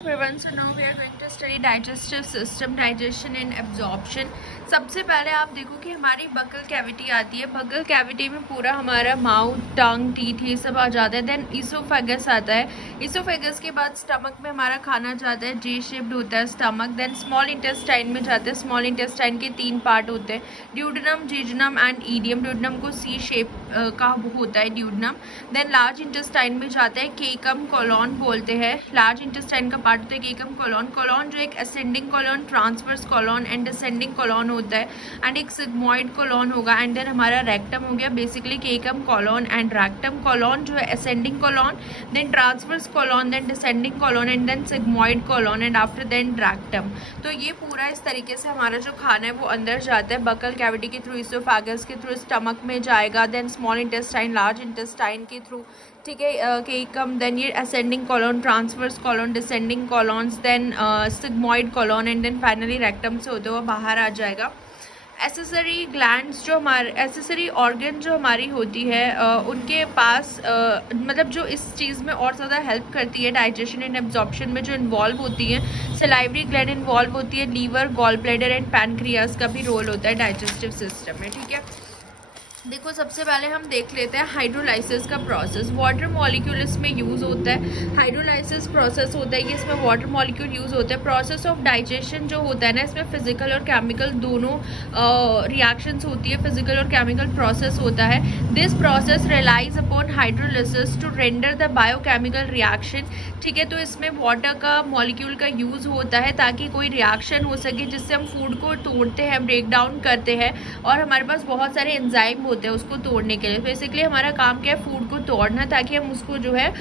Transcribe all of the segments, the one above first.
everyone, so now we are going to study digestive system, digestion and absorption. सबसे पहले आप देखो कि हमारी बकल कैविटी आती है। बकल कैविटी में पूरा हमारा माउथ, टंग, टीथ ये सब आ जाता है। देन इसोफेगस आता है। इसोफेगस के बाद स्टमक में हमारा खाना जाता है, जे शेप्ड होता है स्टमक। देन स्मॉल इंटेस्टाइन में जाता है। स्मॉल इंटेस्टाइन के 3 पार्ट होते हैं, duodenum, jejunum and idiom. Duodenum को सी शेप का होता है ड्यूडेनम। देन लार्ज इंटेस्टाइन में जाता है, केकम कोलॉन बोलते हैं। लार्ज इंटेस्टाइन का पार्ट होता है केकम कोलॉन। कोलॉन जो एक ascending colon, transverse colon and descending colon होता है, एंड एक सिग्मोइड कोलॉन होगा। एंड देन हमारा रेक्टम हो गया, basically caecum colon and rectum. Colon जो है ascending colon, then transverse colon, then descending colon and then sigmoid colon and after then rectum. तो ये पूरा इस तरीके से हमारा जो खाना है वो अंदर जाता है बकल कैविटी के थ्रू, इसोफेगस के थ्रू स्टमक में जाएगा, then small intestine, large intestine के थ्रू, ठीक है, केकम, देन ये ascending colon, transverse colon, descending colons, then sigmoid colon and then finally rectum से होते हुए बाहर आ जाएगा। एसेसरी ग्लैंड्स जो हमारे, एसेसरी ऑर्गन जो हमारी होती है उनके पास मतलब जो इस चीज़ में और ज़्यादा हेल्प करती है डाइजेशन एंड एब्जॉर्प्शन में जो इन्वॉल्व होती है, सलाइवरी ग्लैंड इन्वॉल्व होती है, liver, gall bladder and pancreas का भी रोल होता है डाइजेस्टिव सिस्टम में। ठीक है, देखो सबसे पहले हम देख लेते हैं हाइड्रोलाइसिस का प्रोसेस। वाटर मॉलिक्यूल इसमें यूज़ होता है, हाइड्रोलाइसिस प्रोसेस होता है, ये इसमें वाटर मॉलिक्यूल यूज़ होता है। प्रोसेस ऑफ डाइजेशन जो होता है ना, इसमें फिजिकल और केमिकल दोनों रिएक्शंस होती है, फिजिकल और केमिकल प्रोसेस होता है। This process relies upon hydrolysis to render the biochemical reaction. ठीक है, तो इसमें वाटर का मॉलिक्यूल का यूज़ होता है ताकि कोई रिएक्शन हो सके जिससे हम फूड को तोड़ते हैं, ब्रेक डाउन करते हैं, और हमारे पास बहुत सारे एंजाइम होते हैं उसको तोड़ने के लिए। बेसिकली हमारा काम क्या है, फूड को तोड़ना ताकि हम उसको जो है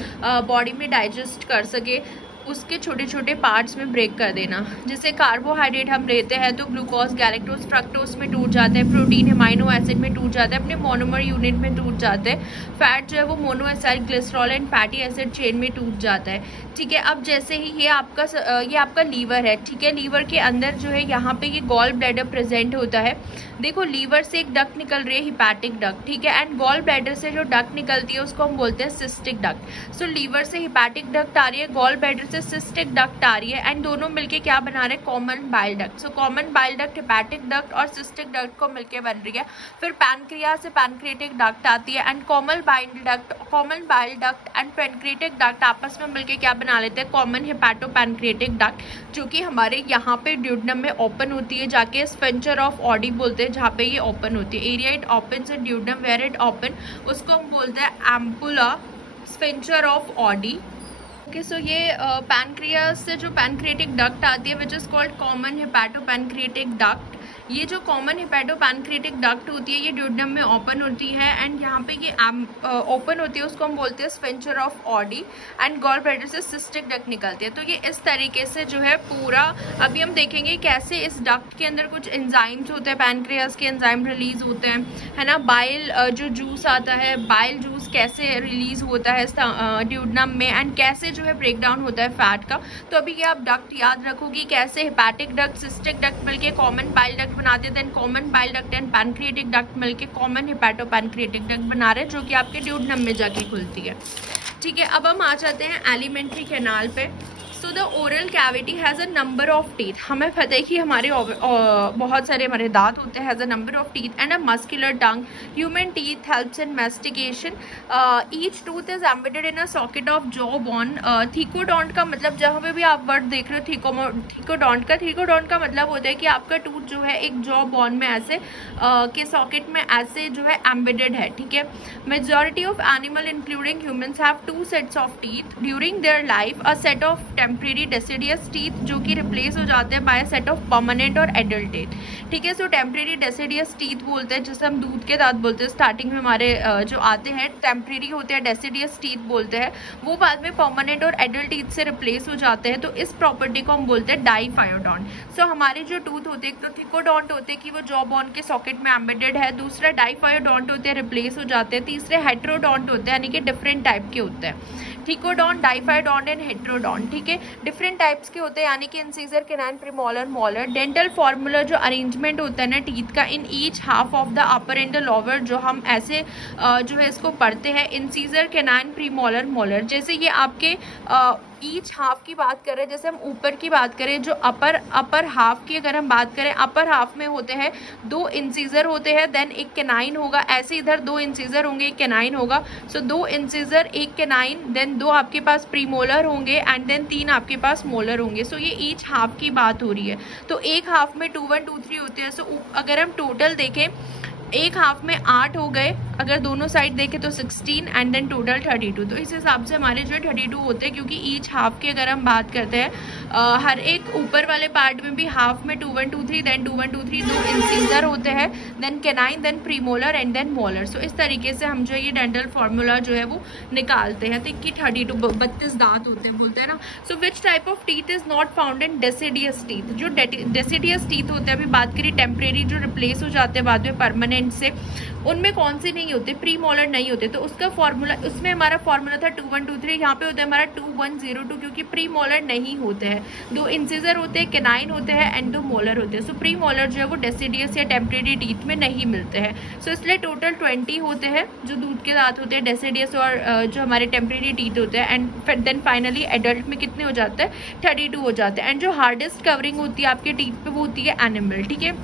बॉडी में डाइजेस्ट कर सके, उसके छोटे छोटे पार्ट्स में ब्रेक कर देना। जैसे कार्बोहाइड्रेट हम लेते हैं तो ग्लूकोज, गैलेक्टोज, फ्रक्टोज में टूट जाते हैं, प्रोटीन अमाइनो एसिड में टूट जाते हैं, अपने मोनोमर यूनिट में टूट जाते हैं, फैट जो है वो मोनोएसाइड, glycerol and fatty acid chain में टूट जाता है। ठीक है, अब जैसे ही ये आपका लीवर है, ठीक है, लीवर के अंदर जो है यहाँ पे ये गॉल ब्लैडर प्रेजेंट होता है। देखो लीवर से एक डक्ट निकल रही है, हिपैटिक डक्ट, ठीक है, एंड गॉल ब्लैडर से जो डक्ट निकलती है उसको हम बोलते हैं सिस्टिक डक्ट। सो लीवर से हिपैटिक डक्ट आ रही है, गॉल ब्लैडर से सिस्टिक डक्ट आ रही है, एंड दोनों मिलके क्या बना रहे हैं, common bile duct. So common bile duct hepatic duct और सिस्टिक डक्ट को मिलके बन रही है। फिर पैनक्रियास से पैनक्रिएटिक डक्ट आती है, and common bile duct and pancreatic duct आपस में मिलके क्या बना लेते हैं, कॉमन हिपैटो पैनक्रिएटिक डक्ट, जो कि हमारे यहाँ पे ड्यूडेनम में ओपन होती है, जाके स्फिंक्टर ऑफ ऑडी बोलते हैं जहाँ पे ये ओपन होती है। Area it opens in duodenum, where it open उसको हम बोलते हैं ampulla, sphincter of Oddi. Okay, so ये पैनक्रियास से जो पैनक्रिएटिक डक्ट आती है which is called common hepato pancreatic duct. ये जो कॉमन हिपैटो पैनक्रिएटिक डक्ट होती है ये ड्यूडेनम में ओपन होती है, एंड यहाँ पे ये ओपन होती है उसको हम बोलते हैं sphincter of Oddi, and gall bladder से सिस्टिक डक्ट निकलती है। तो ये इस तरीके से जो है पूरा, अभी हम देखेंगे कैसे इस डक्ट के अंदर कुछ एंजाइम्स होते हैं, पैनक्रियास के एंजाइम रिलीज होते हैं, है ना। बाइल जो जूस आता है, बाइल जूस कैसे रिलीज होता है ड्यूडेनम में, एंड कैसे जो है ब्रेक डाउन होता है फैट का। तो अभी ये आप डक्ट याद रखोगी कैसे हिपैटिक डक्ट, सिस्टिक डक्ट मिलके कॉमन बाइल डक्ट बनाते हैं, then common bile duct and pancreatic duct मिलके कॉमन हिपैटो पैनक्रिएटिक डक्ट बना रहे हैं, जो कि आपके ड्यूडेनम में जाके खुलती है। ठीक है, अब हम आ जाते हैं एलिमेंट्री कैनाल पे। So the oral cavity has a number of teeth. हमें पता है कि हमारे बहुत सारे हमारे दांत होते हैं, has a number of teeth and a muscular tongue. Human teeth helps in mastication. Each tooth is embedded in a socket of jaw bone. Thecodont का मतलब, जहाँ पे भी आप वर्ड देख रहे हो थीकोडोंट का मतलब होता है कि आपका टूथ जो है एक जॉ बोन में ऐसे के सॉकेट में ऐसे जो है एम्बेडेड है। ठीक है, majority of animal including humans have 2 sets of teeth during their life, a set of temporary deciduous teeth जो कि रिप्लेस हो जाते हैं बाय सेट ऑफ परमानेंट और एडल्ट टीथ। ठीक है, सो टेम्परेरी डेसिडियस टीथ बोलते हैं जिसे हम दूध के दांत बोलते हैं, स्टार्टिंग में हमारे जो आते हैं टेम्परेरी होते हैं, डेसिडियस टीथ बोलते हैं, वो बाद में परमानेंट और एडल्ट टीथ से रिप्लेस हो जाते हैं। तो इस प्रॉपर्टी को हम बोलते हैं डाइफायोडोंट। सो हमारे जो टूथ होते हैं, एक तो थिकोडोंट होते हैं कि वो जॉ बोन के सॉकेट में एम्बेडेड है, दूसरा डाइफायोडोंट होते हैं, रिप्लेस हो जाते हैं, तीसरे हेट्रोडोंट होते हैं, यानी कि डिफरेंट टाइप के होते हैं। थिकोडोंट, डाइफायोडोंट एंड हेट्रोडोंट, ठीक है, डिफरेंट टाइप्स के होते हैं, यानी कि incisor, canine, premolar, molar. Dental formula जो अरेंजमेंट होता है ना टीथ का, in each half of the upper and the lower, जो हम ऐसे जो है इसको पढ़ते हैं, इंसीजर, कैनाइन, प्रीमोलर, मोलर। जैसे ये आपके ईच हाफ की बात करें, जैसे हम ऊपर की बात करें, जो अपर हाफ की अगर हम बात करें, अपर हाफ में होते हैं 2 इंसीजर होते हैं, देन एक कैनाइन होगा, ऐसे इधर 2 इंसीजर होंगे, एक कैनाइन होगा। सो 2 इंसीजर, एक कैनाइन, देन 2 आपके पास प्रीमोलर होंगे एंड देन 3 आपके पास मोलर होंगे। सो ये ईच हाफ की बात हो रही है। तो एक हाफ में 2 1 2 3 होते हैं। सो अगर हम टोटल देखें, एक हाफ में 8 हो गए, अगर दोनों साइड देखें तो 16 एंड देन टोटल 32। तो इस हिसाब से हमारे जो है 32 होते हैं, क्योंकि ईच हाफ की अगर हम बात करते हैं, हर एक ऊपर वाले पार्ट में भी हाफ में 2 1 2 3 देन 2 1 2 3 2 इंसीजर होते हैं, then canine, then premolar and then molar. So इस तरीके से हम जो ये डेंटल फार्मूला जो है वो निकालते हैं। तो इनकी 32 32 दांत होते हैं, बोलते हैं ना। So which type of teeth is not found in deciduous teeth? जो डेसिडियस टीथ होते हैं, अभी बात करिए टेम्परेरी जो रिप्लेस हो जाते हैं बाद में परमानेंट से, उनमें कौन से नहीं होते? प्री मोलर नहीं होते। तो उसका फॉर्मूला, उसमें हमारा फॉर्मूला था 2 1 2 3, यहाँ पे होता है हमारा 2 1 0 2, क्योंकि प्री मोलर नहीं होते हैं। 2 इंसिजर होते हैं, कैनाइन होते हैं एंड 2 मोलर होते हैं। सो प्री मोलर जो है वो डेसिडियस या टेम्परेरी टीथ में नहीं मिलते हैं। सो इसलिए टोटल 20 होते हैं जो दूध के दांत होते हैं, डेसिडियस और जो हमारे टेम्परेरी टीथ होते हैं। एंड देन फाइनली एडल्ट में कितने हो जाते हैं? 32 हो जाते हैं। एंड जो हार्डेस्ट कवरिंग होती है आपके टीथ पे वो होती है एनिमल। ठीक है,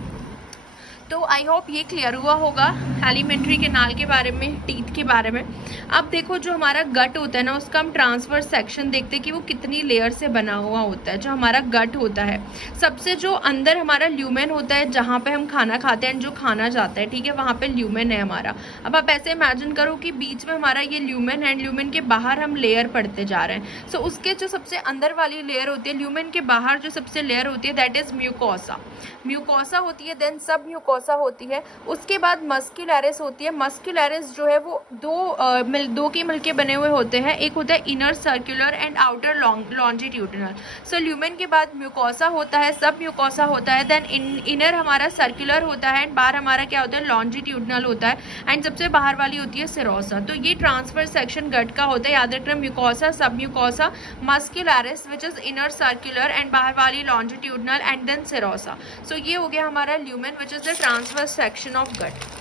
तो आई होप ये क्लियर हुआ होगा एलिमेंट्री कैनाल के बारे में, टीथ के बारे में। अब देखो, जो हमारा गट होता है ना, उसका हम ट्रांसवर्स सेक्शन देखते हैं कि वो कितनी लेयर से बना हुआ होता है। जो हमारा गट होता है, सबसे जो अंदर हमारा ल्यूमेन होता है, जहाँ पे हम खाना खाते हैं, जो खाना जाता है, ठीक है, वहाँ पे ल्यूमेन है हमारा। अब आप ऐसे इमेजिन करो कि बीच में हमारा ये ल्यूमेन है, ल्यूमेन के बाहर हम लेयर पढ़ते जा रहे हैं। सो उसके जो सबसे अंदर वाली लेयर होती है, ल्यूमेन के बाहर जो सबसे लेयर होती है, दैट इज म्यूकोसा। म्यूकोसा होती है, देन सब म्यूकोसा होती है, उसके बाद मस्क्यूलरिस होती है। मस्क्यूलरिस जो है वो दो के मिलके बने हुए होते हैं, एक होता है inner circular and outer longitudinal. So lumen के बाद म्यूकोसा होता है, सब म्यूकोसा होता है, देन इनर हमारा सर्कुलर होता है एंड बाहर हमारा क्या होता है? लॉन्जिट्यूडिनल होता है एंड सबसे बाहर वाली होती है सेरोसा। तो ये ट्रांसफर सेक्शन गट का होता है, याद रखना, म्यूकोसा, सब mucosa, muscularis which is inner circular and बाहर वाली longitudinal and then serosa. So ये हो गया हमारा lumen which is the transfer section of gut.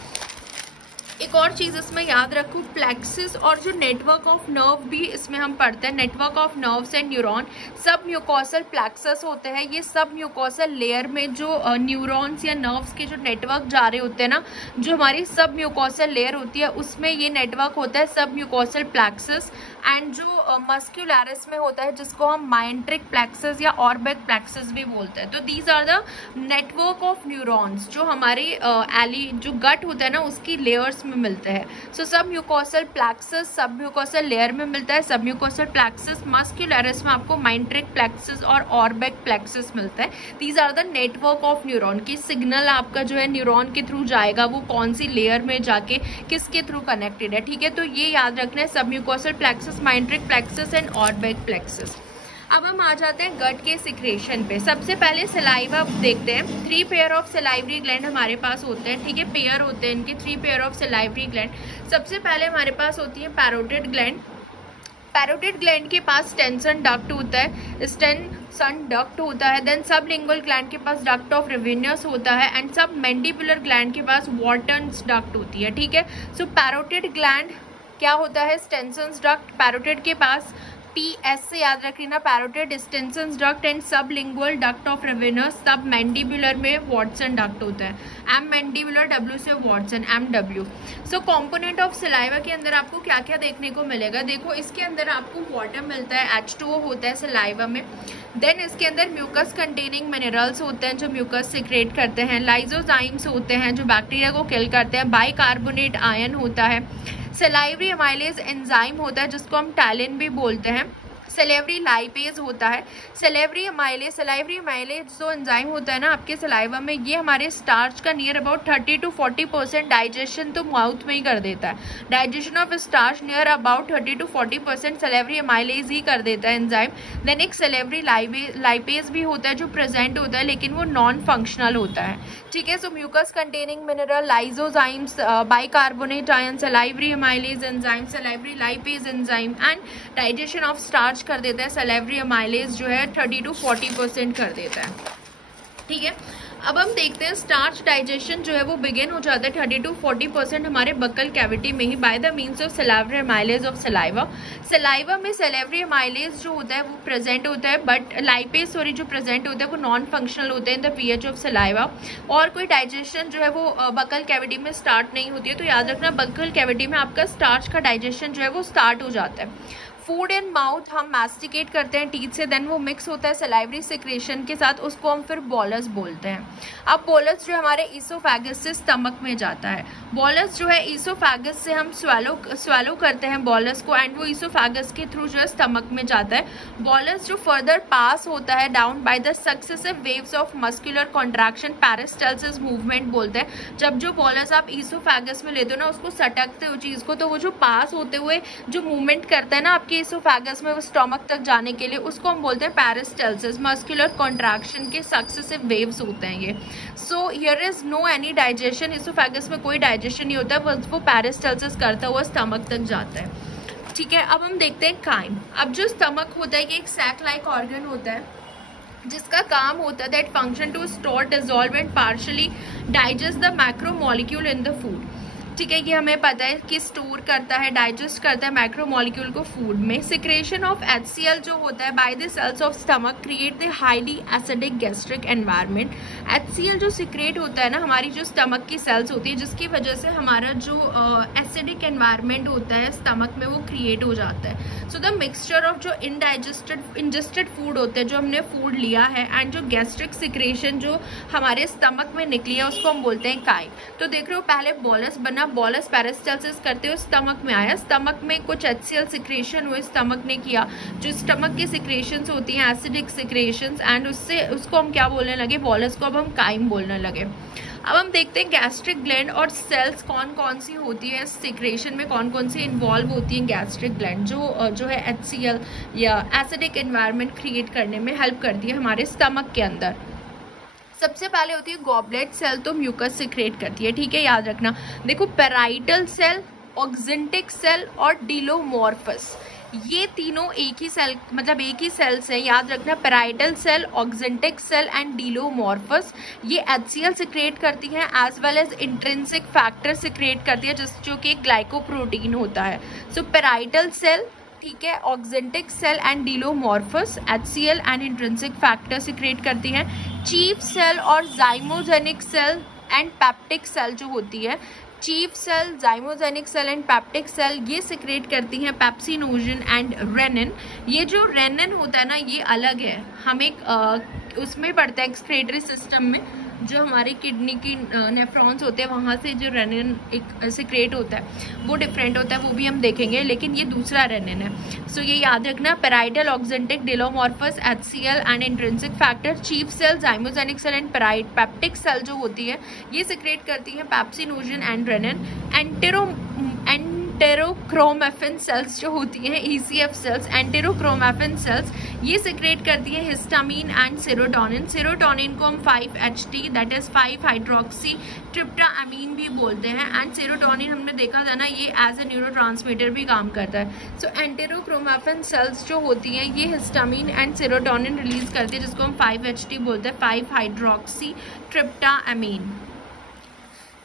एक और चीज़ इसमें याद रखो, प्लेक्सिस और जो नेटवर्क ऑफ नर्व भी इसमें हम पढ़ते हैं, network of nerves and neuron. सब म्यूकोसल प्लेक्सस होते हैं, ये सब म्यूकोसल लेयर में जो न्यूरॉन्स या नर्व्स के जो नेटवर्क जा रहे होते हैं ना, जो हमारी सब म्यूकोसल लेयर होती है उसमें ये नेटवर्क होता है सब म्यूकोसल प्लेक्सस। एंड जो मस्क्यूलरिस में होता है, जिसको हम माइंट्रिक प्लेक्सस या ऑर्बिक प्लेक्सस भी बोलते हैं। तो these are the network of neurons जो हमारे जो गट होता है ना उसकी लेयर्स में मिलते हैं। सो सब म्यूकोसल प्लेक्सस सब म्यूकोसल लेयर में मिलता है, सब म्यूकोसल प्लेक्सस, मस्क्यूलरिस में आपको माइंट्रिक प्लेक्सस और ऑर्बिक प्लेक्सस मिलता है। These are the network of neuron की सिग्नल आपका जो है न्यूरॉन के थ्रू जाएगा, वो कौन सी लेयर में जाके किसके थ्रू कनेक्टेड है। ठीक है, तो ये याद रखना है, submucosal plexus, myenteric plexus and Auerbach plexus. अब हम आ जाते हैं गट के सिक्रेशन पे। सबसे पहले सलाइवा देखते हैं। 3 पेयर ऑफ सलाइवरी ग्लैंड हमारे पास होते हैं, ठीक है, पेयर होते हैं इनके 3 पेयर ऑफ सलाइवरी ग्लैंड। सबसे पहले हमारे पास होती है पैरोटिड ग्लैंड। पैरोटिड ग्लैंड के पास स्टेंसन डक्ट होता है, स्टेंसन डक्ट होता है, देन सब लिंगुअल ग्लैंड के पास डक्ट ऑफ रेवेनियस होता है एंड सब मैंडिबुलर ग्लैंड के पास वॉर्टन्स डक्ट होती है। ठीक है, सो पैरोटिड ग्लैंड क्या होता है? Stensen duct. पैरोटिड के पास PS से याद रख लेना, पैरोटिड, स्टेंसन डक्ट एंड सब लिंगुअल डक्ट ऑफ रेवेनस। सब मैंडिबुलर में वॉटसन डक्ट होता है, M मैंडिबुलर, W से Watson, MW। So component of saliva के अंदर आपको क्या क्या देखने को मिलेगा? देखो, इसके अंदर आपको वाटर मिलता है, H2O होता है सलाइवा में। देन इसके अंदर म्यूकस कंटेनिंग मिनरल्स होते हैं जो म्यूकस सिक्रेट करते हैं, लाइजोजाइम्स होते हैं जो बैक्टीरिया को किल करते हैं, बाइकार्बोनेट आयन होता है, सलाइवरी अमाइलेज एंजाइम होता है जिसको हम टैलिन भी बोलते हैं, सलेवरी लाइपेज होता है, सलेवरी अमाइलेज जो एंजाइम होता है ना आपके सलाइवा में, ये हमारे स्टार्च का नियर अबाउट 30 to 40% डाइजेशन तो माउथ में ही कर देता है। Digestion of starch near about 30 to 40% salivary amylase ही कर देता है एंजाइम। देन एक सलेवरी लाइपेज भी होता है जो प्रेजेंट होता है लेकिन वो नॉन फंक्शनल होता है। ठीक है, so mucus containing mineral, lysozymes, bicarbonate ion, salivary amylase enzyme, salivary lipase enzyme and digestion of starch कर देता है। सलेवरी अमाइलेज जो है 30 to 40% कर देता है। ठीक है, अब हम देखते हैं स्टार्च डाइजेशन जो है वो बिगिन हो जाता है 30 to 40% हमारे बक्कल कैविटी में ही by the means of salivary amylase of saliva. Saliva में सलाइवरी एमाइलेज जो होता है वो प्रेजेंट होता है, बट लाइपेज जो प्रेजेंट होता है वो नॉन फंक्शनल होते हैं in the pH of saliva, और कोई डाइजेशन जो है वो बक्कल कैविटी में स्टार्ट नहीं होती है। तो याद रखना बक्कल कैविटी में आपका स्टार्च का डाइजेशन जो है वो स्टार्ट हो जाता है। फूड इन माउथ हम मैस्टिकेट करते हैं टीथ से, देन वो मिक्स होता है सलाइवरी सिक्रेशन के साथ, उसको हम फिर बोलस बोलते हैं। अब बोलस जो हमारे ईसोफेगस से स्टमक में जाता है। बोलस जो है ईसोफेगस से हम स्वेलो करते हैं बोलस को, एंड वो ईसोफेगस के थ्रू जो है स्टमक में जाता है। बोलस जो फर्दर पास होता है down by the successive waves of muscular contraction, peristalsis movement बोलते हैं। जब जो बोलस आप ईसोफेगस में लेते हो ना, उसको सटकते हो चीज को, तो वो जो पास होते हुए जो मूवमेंट करता है ना आपके ईसोफेगस में वो स्टमक तक जाने के लिए, उसको हम बोलते हैं पेरिस्टाल्सिस। मस्कुलर कॉन्ट्रैक्शन के सक्सेसिव वेव्स होते हैं ये। So here is no any digestion, oesophagus में कोई डाइजेशन नहीं होता है, बस वो पेरिस्टाल्सिस करता हुआ स्टमक तक जाता है। ठीक है, अब हम देखते हैं काइम। अब जो स्टमक होता है ये एक सैक लाइक ऑर्गन होता है जिसका काम होता है that function to store, dissolve and partially digest the macro molecule in the food. ठीक है, ये हमें पता है कि स्टोर करता है, डाइजेस्ट करता है मैक्रो मॉलिक्यूल को फूड में। सिक्रेशन ऑफ HCl जो होता है by the cells of stomach create the highly acidic gastric environment. HCl जो सिक्रेट होता है ना हमारी जो स्टमक की सेल्स होती है, जिसकी वजह से हमारा जो एसिडिक एनवायरनमेंट होता है स्टमक में वो क्रिएट हो जाता है। सो द मिक्सचर ऑफ जो इंजेस्टेड फूड होते हैं, जो हमने फूड लिया है, एंड जो गैस्ट्रिक सिक्रेशन जो हमारे स्टमक में निकली है, उसको हम बोलते हैं काइम। तो देख रहे हो पहले बोलस बना, बोलस पेरिस्टाल्सिस करते हुए स्टमक में आया, स्टमक में कुछ HCl सिक्रेशन हुए, स्टमक ने किया, जो स्टमक की सिक्रेशंस होती हैं एसिडिक सिक्रेशंस, एंड उसको हम क्या बोलने लगे, बोलस को अब हम काइम बोलने लगे। अब हम देखते हैं गैस्ट्रिक ग्लैंड और सेल्स कौन कौन सी होती है, सिक्रेशन में कौन कौन सी इन्वॉल्व होती हैं गैस्ट्रिक ग्लैंड, जो है HCl या एसिडिक एनवायरनमेंट क्रिएट करने में हेल्प करती है हमारे स्टमक के अंदर। सबसे पहले होती है गॉबलेट सेल, तो म्यूकस सिक्रेट करती है। ठीक है, याद रखना। देखो पैराइटल सेल, ऑक्जेंटिक सेल और डीलोमॉर्फस, ये तीनों एक ही सेल मतलब एक ही सेल्स है, याद रखना। Parietal cell, oxyntic cell and delomorphous ये HCl सिक्रेट करती हैं, as well as intrinsic factor secrete करती है जो कि ग्लाइकोप्रोटीन होता है। सो पैराइटल सेल, ठीक है, oxyntic cell and delomorphous HCl and intrinsic factor secrete करती हैं। चीफ सेल और zymogenic cell and peptic cell जो होती है, chief cell, zymogenic cell and peptic cell, ये सिक्रेट करती हैं पेप्सिनोजन एंड रेनिन। ये जो रेनिन होता है ना ये अलग है, हम एक उसमें पढ़ता है एक्सक्रीटरी सिस्टम में, जो हमारे किडनी की नेफ्रॉन्स होते हैं वहाँ से जो रेनिन एक सिक्रेट होता है वो डिफरेंट होता है, वो भी हम देखेंगे, लेकिन ये दूसरा रेनिन है। सो ये याद रखना, parietal, oxyntic, delomorphous, HCl and intrinsic factor, chief cell, zymogenic cell and peptic cell जो होती है ये सिक्रेट करती है pepsinogen and rennin. Enterochromaffin cells जो होती हैं, ECF सेल्स, एंटेरोक्रोमेफिन सेल्स, ये सिक्रेट करती है हिस्टामीन एंड सेरोटोनिन। सेरोटोनिन को हम 5-HT दैट इज 5-हाइड्रोक्सी ट्रिप्टामाइन भी बोलते हैं, एंड सेरोटोनिन हमने देखा था ना ये एज ए न्यूरोट्रांसमीटर भी काम करता है। सो एंटेरोक्रोमेफिन सेल्स जो होती हैं ये हिस्टामीन एंड सेरोटोनिन रिलीज करती है, जिसको हम 5-HT बोलते हैं, 5-हाइड्रोक्सी ट्रिप्टामाइन।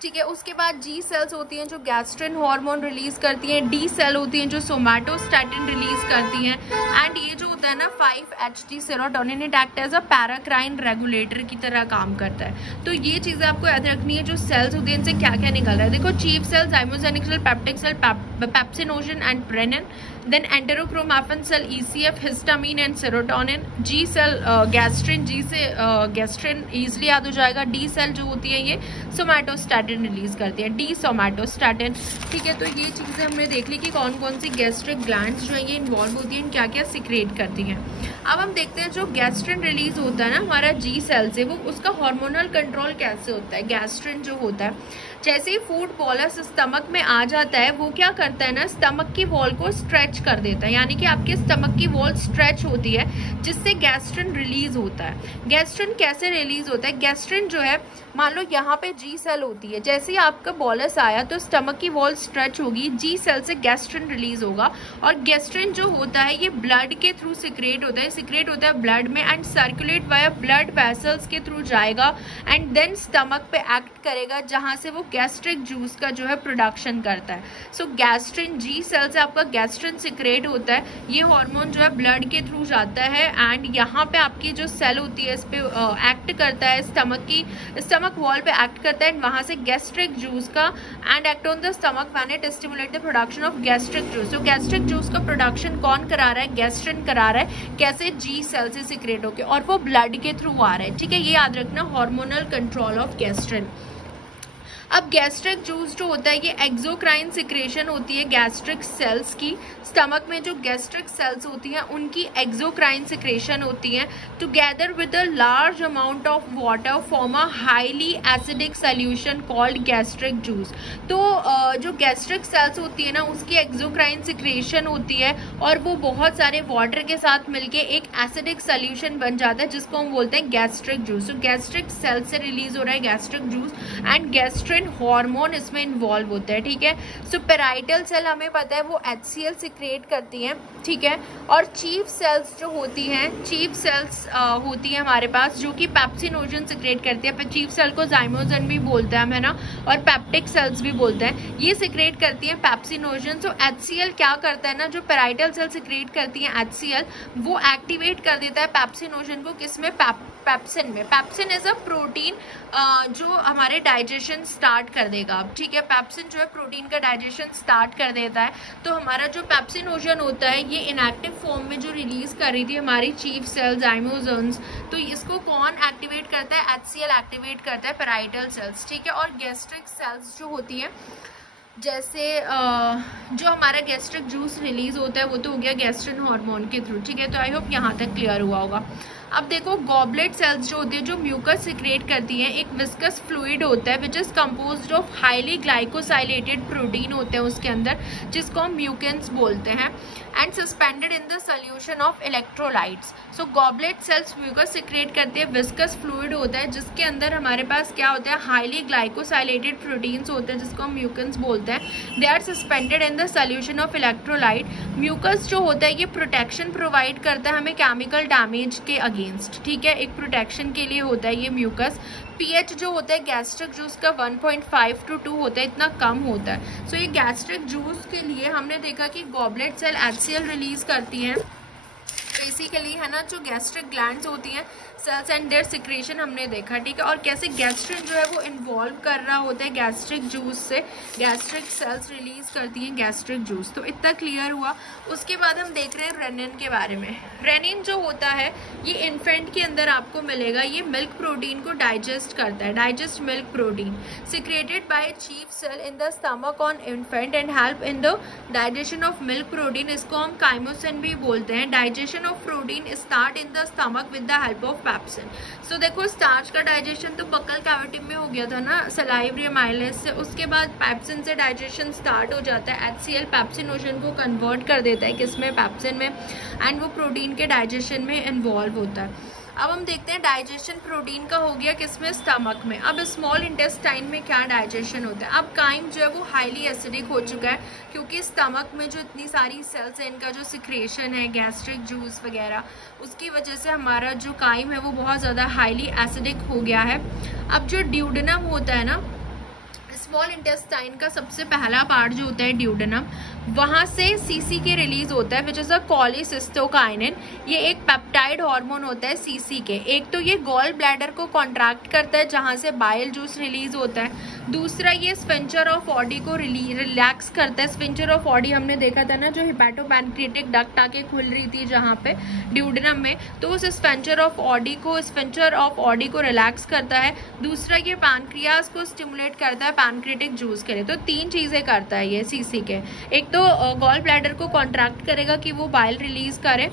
ठीक है, उसके बाद G सेल्स होती हैं जो गैस्ट्रिन हार्मोन रिलीज करती हैं, D सेल होती हैं जो सोमैटोस्टैटिन रिलीज करती हैं, एंड ये जो होता है ना 5-HT serotonin, it act as a paracrine regulator की तरह काम करता है। तो ये चीज़ें आपको याद रखनी है, जो सेल्स होती हैं इनसे क्या क्या निकल रहा है। देखो chief cell, zymogenic cell, peptic cell, pepsinogen and rennin, then enterochromaffin cell, ECF, histamine and serotonin. G cell gastrin, G से गैस्ट्रिन ईजिली याद हो जाएगा। D सेल जो होती है ये सोमैटोस्टैटिन रिलीज करती है, D सोमैटोस्टैटिन। ठीक है, तो ये चीज़ें हमने देख ली कि कौन कौन सी गैस्ट्रिक ग्लैंड्स जो है ये इन्वॉल्व होती हैं, क्या क्या सिक्रेट करती हैं। अब हम देखते हैं जो गैस्ट्रिन रिलीज होता है ना हमारा G सेल से, वो उसका हार्मोनल कंट्रोल कैसे होता है। गैस्ट्रिन जो होता है, जैसे ही फूड बोलस स्टमक में आ जाता है वो क्या करता है ना, स्टमक की वॉल को स्ट्रेच कर देता है, यानी कि आपके स्टमक की वॉल स्ट्रेच होती है जिससे गैस्ट्रिन रिलीज होता है। गैस्ट्रिन कैसे रिलीज होता है, गैस्ट्रिन जो है मान लो यहाँ पे जी सेल होती है, जैसे ही आपका बॉलस आया तो स्टमक की वॉल स्ट्रेच होगी, जी सेल से गैस्ट्रिन रिलीज होगा, और गैस्ट्रिन जो होता है ये ब्लड के थ्रू सिक्रेट होता है ब्लड में, and circulate via blood vessels के थ्रू जाएगा, एंड देन स्टमक पे एक्ट करेगा, जहाँ से वो गैस्ट्रिक जूस का जो है प्रोडक्शन करता है। सो गैस्ट्रिन, जी सेल से आपका गैस्ट्रिन सिक्रेट होता है, ये हार्मोन जो है ब्लड के थ्रू जाता है, एंड यहाँ पे आपकी जो सेल होती है इस पे एक्ट करता है, स्टमक वॉल पे एक्ट करता है, वहां से गैस्ट्रिक जूस का, and act on the stomach when it stimulate the production of gastric juice. तो गैस्ट्रिक जूस का प्रोडक्शन कौन करा रहा है? गैस्ट्रिन करा रहा है। कैसे? जी सेल से सिक्रेट होके, और वो ब्लड के थ्रू आ रहा है। ठीक है, ये याद रखना, हार्मोनल कंट्रोल ऑफ गैस्ट्रिन। अब गैस्ट्रिक जूस जो होता है ये एक्सोक्राइन सिक्रेशन होती है गैस्ट्रिक सेल्स की। स्टमक में जो गैस्ट्रिक सेल्स होती हैं उनकी एक्सोक्राइन सिक्रेशन होती है, together with a large amount of water form a highly acidic solution called gastric juice. तो जो गैस्ट्रिक सेल्स होती है ना उसकी एक्सोक्राइन सिक्रेशन होती है, और वो बहुत सारे वाटर के साथ मिलके एक एसिडिक सोल्यूशन बन जाता है, जिसको हम बोलते हैं गैस्ट्रिक जूस। तो गैस्ट्रिक सेल से रिलीज हो रहा है gastric juice, and gastrin hormone इसमें इन्वॉल्व होता है। ठीक है, सो पेराइटल सेल हमें पता है वो HCl सिक्रेट करती हैं। ठीक है, और चीफ सेल्स जो होती हैं, चीफ सेल्स होती हैं हमारे पास जो कि पेप्सिनोजन सिक्रेट करती है। चीफ सेल को जाइमोजन भी बोलते हैं हम, है ना, और पेप्टिक सेल्स भी बोलते हैं। ये सिक्रेट करती हैं पेप्सिनोजन। सो HCl क्या करता है ना, जो पेराइटल सेल सिक्रेट करती हैं HCl, वो एक्टिवेट कर देता है पेप्सिनोजन को, किसमें? पेप्सिन में। पेप्सिन इज अ प्रोटीन जो हमारे डाइजेशन स्टार्ट कर देगा। ठीक है, पेप्सिन जो है प्रोटीन का डाइजेशन स्टार्ट कर देता है। तो हमारा जो पेप्सिनोजन होता है ये इनएक्टिव फॉर्म में जो रिलीज कर रही थी हमारी चीफ सेल जाइमोजन्स, तो इसको कौन एक्टिवेट करता है? HCl एक्टिवेट करता है पेराइटल सेल्स। ठीक है, और गैस्ट्रिक सेल्स जो होती हैं, जैसे जो हमारा गैस्ट्रिक जूस रिलीज होता है वो तो हो गया गैस्ट्रिन हार्मोन के थ्रू। ठीक है, तो आई होप यहाँ तक क्लियर हुआ होगा। अब देखो, गॉबलेट सेल्स जो होती है जो म्यूकस सिक्रेट करती हैं, एक विस्कस फ्लूइड होता है which is composed of highly glycosylated protein होते हैं उसके अंदर, जिसको हम म्यूकेंस बोलते हैं, and suspended in the solution of electrolytes. So goblet cells mucus secrete करती है, विस्कस फ्लूइड होता है जिसके अंदर हमारे पास क्या होता है? हाईली ग्लाइकोसाइलेटेड प्रोटीन्स होते हैं जिसको हम म्यूकेंस बोलते हैं। They are suspended in the solution of electrolyte. Mucus जो होता है ये प्रोटेक्शन प्रोवाइड करता है हमें केमिकल डैमेज के अगेंस्ट। ठीक है, एक प्रोटेक्शन के लिए होता है ये म्यूकस। pH जो होता है गैस्ट्रिक जूस का 1.5 to 2 होता है, इतना कम होता है। सो ये गैस्ट्रिक जूस के लिए हमने देखा कि गॉबलेट सेल HCl रिलीज करती हैं बेसिकली, है ना, जो गैस्ट्रिक ग्लैंड्स होती हैं सेल्स एंड देयर सिक्रेशन हमने देखा। ठीक है, और कैसे गैस्ट्रिन जो है वो इन्वॉल्व कर रहा होता है गैस्ट्रिक जूस से, गैस्ट्रिक सेल्स रिलीज करती हैं गैस्ट्रिक जूस। तो इतना क्लियर हुआ। उसके बाद हम देख रहे हैं रेनिन के बारे में। रेनिन जो होता है ये इन्फेंट के अंदर आपको मिलेगा, ये मिल्क प्रोटीन को डाइजेस्ट करता है, digest milk protein secreted by chief cell in the stomach on infant and help in the digestion of milk protein. इसको हम काइमोसिन भी बोलते हैं। Digestion of protein start in the stomach with the help of pepsin. So देखो, starch का digestion तो buckle cavity में हो गया था ना सलाइवरी अमाइलेज से, उसके बाद पेप्सिन से डाइजेशन स्टार्ट हो जाता है। HCl पेप्सिनोजन को कन्वर्ट कर देता है किसमें? पेप्सिन में, एंड वो प्रोटीन के डाइजेशन में इन्वॉल्व होता है। अब हम देखते हैं डाइजेशन प्रोटीन का हो गया किसमें? स्टमक में। अब स्मॉल इंटेस्टाइन में क्या डाइजेशन होता है? अब काइम जो है वो हाईली एसिडिक हो चुका है, क्योंकि स्टमक में जो इतनी सारी सेल्स है इनका जो सिक्रेशन है गैस्ट्रिक जूस वगैरह, उसकी वजह से हमारा जो काइम है वो बहुत ज़्यादा हाईली एसिडिक हो गया है। अब जो ड्यूडेनम होता है ना, स्मॉल इंटेस्टाइन का सबसे पहला पार्ट जो होता है ड्यूडेनम, वहाँ से CCK रिलीज होता है विच इज़ अ कॉलीसिस्टोकाइनिन। ये एक पेप्टाइड हार्मोन होता है CCK। एक तो ये गॉल ब्लैडर को कॉन्ट्रैक्ट करता है जहाँ से बाइल जूस रिलीज होता है। दूसरा ये स्फिंक्टर ऑफ ऑडी को रिलैक्स करता है। स्फिंक्टर ऑफ ऑडी हमने देखा था ना, जो हिपैटोपैनक्रिएटिक डक्ट आके खुल रही थी जहाँ पे ड्यूडेनम में, तो उस स्फिंक्टर ऑफ ऑडी को रिलैक्स करता है। दूसरा ये पैनक्रियाज को स्टिमुलेट करता है पैनक्रिएटिक जूस के लिए। तो 3 चीजें करता है ये CCK। एक तो गॉल ब्लैडर को कॉन्ट्रैक्ट करेगा कि वो बाइल रिलीज करे,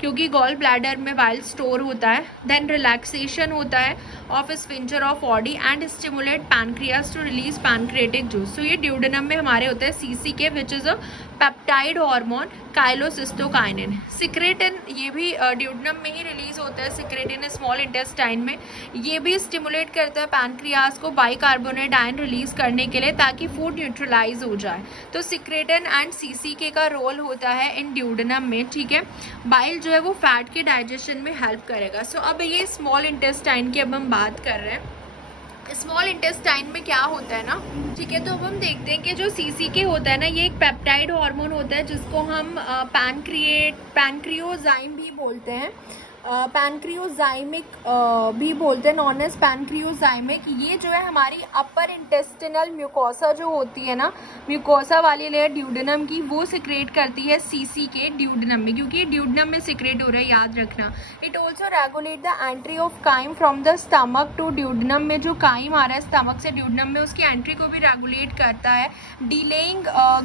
क्योंकि गॉल ब्लैडर में बाइल स्टोर होता है। देन रिलैक्सेशन होता है of sphincter of Oddi and stimulate pancreas to release pancreatic juice. तो ये ड्यूडेनम में हमारे होता है CCK which is a peptide hormone cholecystokinin. Secretin ये भी ड्यूडेनम में ही रिलीज होता है, सिक्रेटिन स्मॉल इंटेस्टाइन में। ये भी स्टिमुलेट करता है पैनक्रियाज को बाइकार्बोनेट आयन रिलीज करने के लिए ताकि फूड न्यूट्रलाइज हो जाए। तो सिक्रेटिन एंड सीसीके का रोल होता है इन ड्यूडेनम में, ठीक है। बाइल जो है वो फैट के डाइजेशन में हेल्प करेगा। सो अब ये स्मॉल इंटेस्टाइन की अब हम बात कर रहे हैं। स्मॉल इंटेस्टाइन में क्या होता है ना, ठीक है। तो अब हम देखते हैं कि जो सीसीके होता है ना, ये एक पेप्टाइड हार्मोन होता है जिसको हम पैनक्रियोजाइम भी बोलते हैं, पैनक्रियोजाइमिक भी बोलते हैं, नॉन एज पैनक्रियोजाइमिक। ये जो है हमारी अपर इंटेस्टिनल म्यूकोसा जो होती है ना, म्यूकोसा वाली लेयर ड्यूडेनम की, वो सिक्रेट करती है सीसीके ड्यूडेनम में, क्योंकि ड्यूडेनम में सिक्रेट हो रहा है, याद रखना। It also regulate the entry of chyme from the stomach to duodenum में। जो काइम आ रहा है स्टमक से ड्यूडेनम में, उसकी एंट्री को भी रेगुलेट करता है। डिलेइंग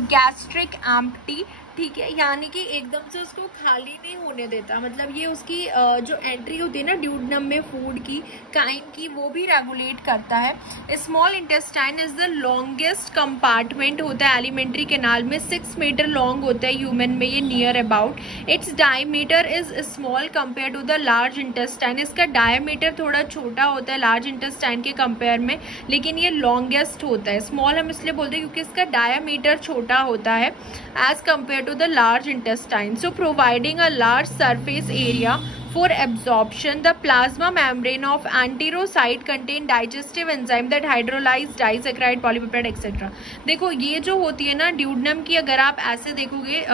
गैस्ट्रिक एम्प्टी, ठीक है, यानी कि एकदम से उसको खाली नहीं होने देता, मतलब ये उसकी जो एंट्री होती है ना ड्यूडेनम में फूड की, काइम की, वो भी रेगुलेट करता है। Small intestine is the longest compartment होता है एलिमेंट्री कैनाल में, 6 मीटर लॉन्ग होता है ह्यूमन में ये, near about. Its diameter is small compare to the large intestine. इसका डायमीटर थोड़ा छोटा होता है लार्ज इंटेस्टाइन के कंपेयर में, लेकिन ये लॉन्गेस्ट होता है। स्मॉल हम इसलिए बोलते हैं क्योंकि इसका डायमीटर छोटा होता है as compare to the large intestine, so providing a large surface area for absorption. The plasma membrane of enterocyte contain digestive enzyme that hydrolyze disaccharide, polypeptide etc. देखो ये जो होती है ना ड्यूडेनम की, अगर आप ऐसे देखोगे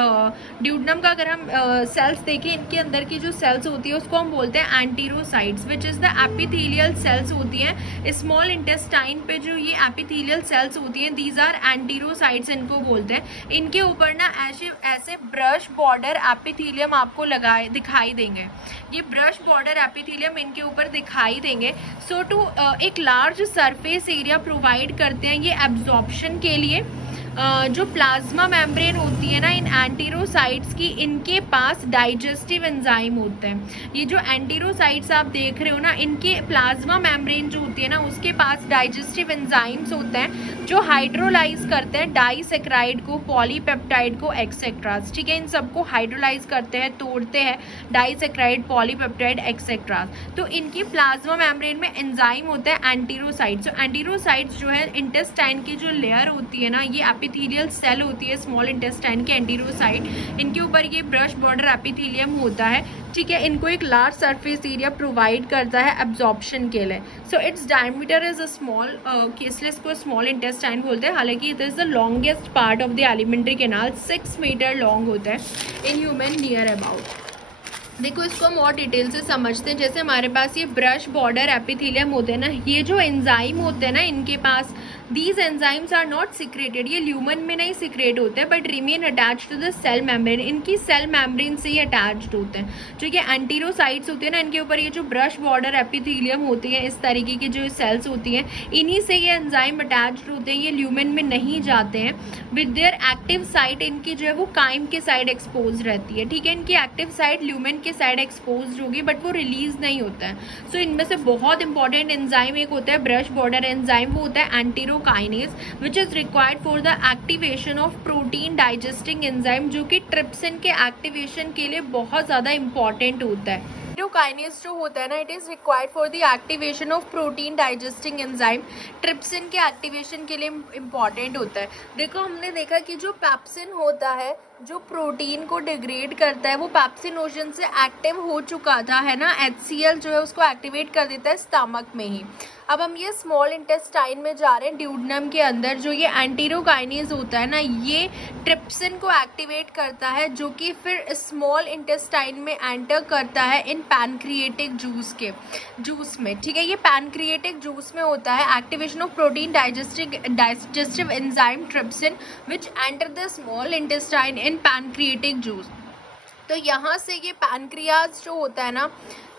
ड्यूडेनम का अगर हम सेल्स देखें, इनके अंदर की जो सेल्स होती है उसको हम बोलते हैं enterocytes, which is the epithelial cells होती हैं। स्मॉल इंटेस्टाइन पे जो ये एपिथेलियल सेल्स होती हैं, दीज आर एंटीरोसाइट्स इनको बोलते हैं। इनके ऊपर ना ऐसे ब्रश बॉर्डर एपिथेलियम आपको दिखाई देंगे, ये ब्रश बॉर्डर एपिथेलियम इनके ऊपर दिखाई देंगे। सो टू एक लार्ज सरफेस एरिया प्रोवाइड करते हैं ये एब्जॉर्प्शन के लिए। जो प्लाज्मा मेम्ब्रेन होती है ना इन एंटीरोसाइट्स की, इनके पास डाइजेस्टिव एंजाइम होते हैं। ये जो एंटीरोसाइट्स आप देख रहे हो ना, इनके प्लाज्मा मेम्ब्रेन जो होती है ना, उसके पास डाइजेस्टिव एंजाइम्स होते हैं जो हाइड्रोलाइज करते हैं डाइसैकराइड को, पॉलीपेप्टाइड को एक्सेट्रास, ठीक है। इन सबको हाइड्रोलाइज करते हैं, तोड़ते हैं, डाइसैकराइड, पॉलीपेप्टाइड एक्सेट्रास। तो इनकी प्लाज्मा मेम्ब्रेन में एंजाइम होते हैं एंटीरोसाइट्स। तो एंटीरोसाइट्स जो है इंटेस्टाइन की जो लेयर होती है ना, ये एपिथेलियल सेल होती है स्मॉल इंटेस्टाइन के एंटीरोसाइट, इनके ऊपर ये ब्रश बॉर्डर एपिथेलियम होता है, ठीक है। इनको एक लार्ज सरफेस एरिया प्रोवाइड करता है एब्जॉर्प्शन के लिए। So its diameter is a small, इसलिए इसको स्मॉल इंटेस्टाइन बोलते हैं। हालांकि it is the longest part of the alimentary canal, 6 metre long होता है इन ह्यूमन, नियर अबाउट। देखो इसको हम और डिटेल से समझते हैं। जैसे हमारे पास ये ब्रश बॉर्डर एपिथेलियम होते हैं ना, ये जो एंजाइम होते हैं ना इनके पास, these enzymes are not secreted, ये ल्यूमन में नहीं सिक्रेट होते हैं, but remain attach to the cell membrane, इनकी सेल मेम्ब्रेन से ही अटैच्ड होते हैं। जो कि एंटीरोसाइट्स होते हैं ना, इनके ऊपर ये जो ब्रश बॉर्डर एपिथेलियम होती है, इस तरीके की जो सेल्स होती हैं, इन्हीं से ये एंजाइम अटैच्ड होते हैं, ये ल्यूमन में नहीं जाते हैं। विद देयर एक्टिव साइट, इनकी जो है वो काइम के साइड एक्सपोज रहती है, ठीक है। इनकी एक्टिव साइट ल्यूमन के साइड एक्सपोज होगी, बट वो रिलीज नहीं होता है। सो इनमें से बहुत इंपॉर्टेंट एंजाइम एक होता है ब्रश बॉर्डर एंजाइम, वो होता है enterokinase, which is required for the activation of protein digesting enzyme, जो कि ट्रिप्सिन के एक्टिवेशन के लिए बहुत ज़्यादा इंपॉर्टेंट होता है। एंटीरोकाइनेज जो होता है ना, it is required for the activation of protein digesting enzyme, trypsin के एक्टिवेशन के लिए इंपॉर्टेंट होता है। देखो हमने देखा कि जो पेप्सिन होता है, जो प्रोटीन को डिग्रेड करता है, वो पेप्सिनोजन से एक्टिव हो चुका था, है ना। HCl जो है उसको एक्टिवेट कर देता है स्टमक में ही। अब हम ये स्मॉल इंटेस्टाइन में जा रहे हैं, ड्यूडेनम के अंदर जो ये एंटीरोकाइनेज होता है ना, ये ट्रिप्सिन को एक्टिवेट करता है, जो कि फिर स्मॉल इंटेस्टाइन में एंटर करता है इन पैनक्रिएटिक जूस में, ठीक है। ये पैनक्रिएटिक जूस में होता है activation of protein digestive enzyme trypsin which enter the small intestine in pancreatic juice. तो यहाँ से ये पैनक्रियाज जो होता है ना,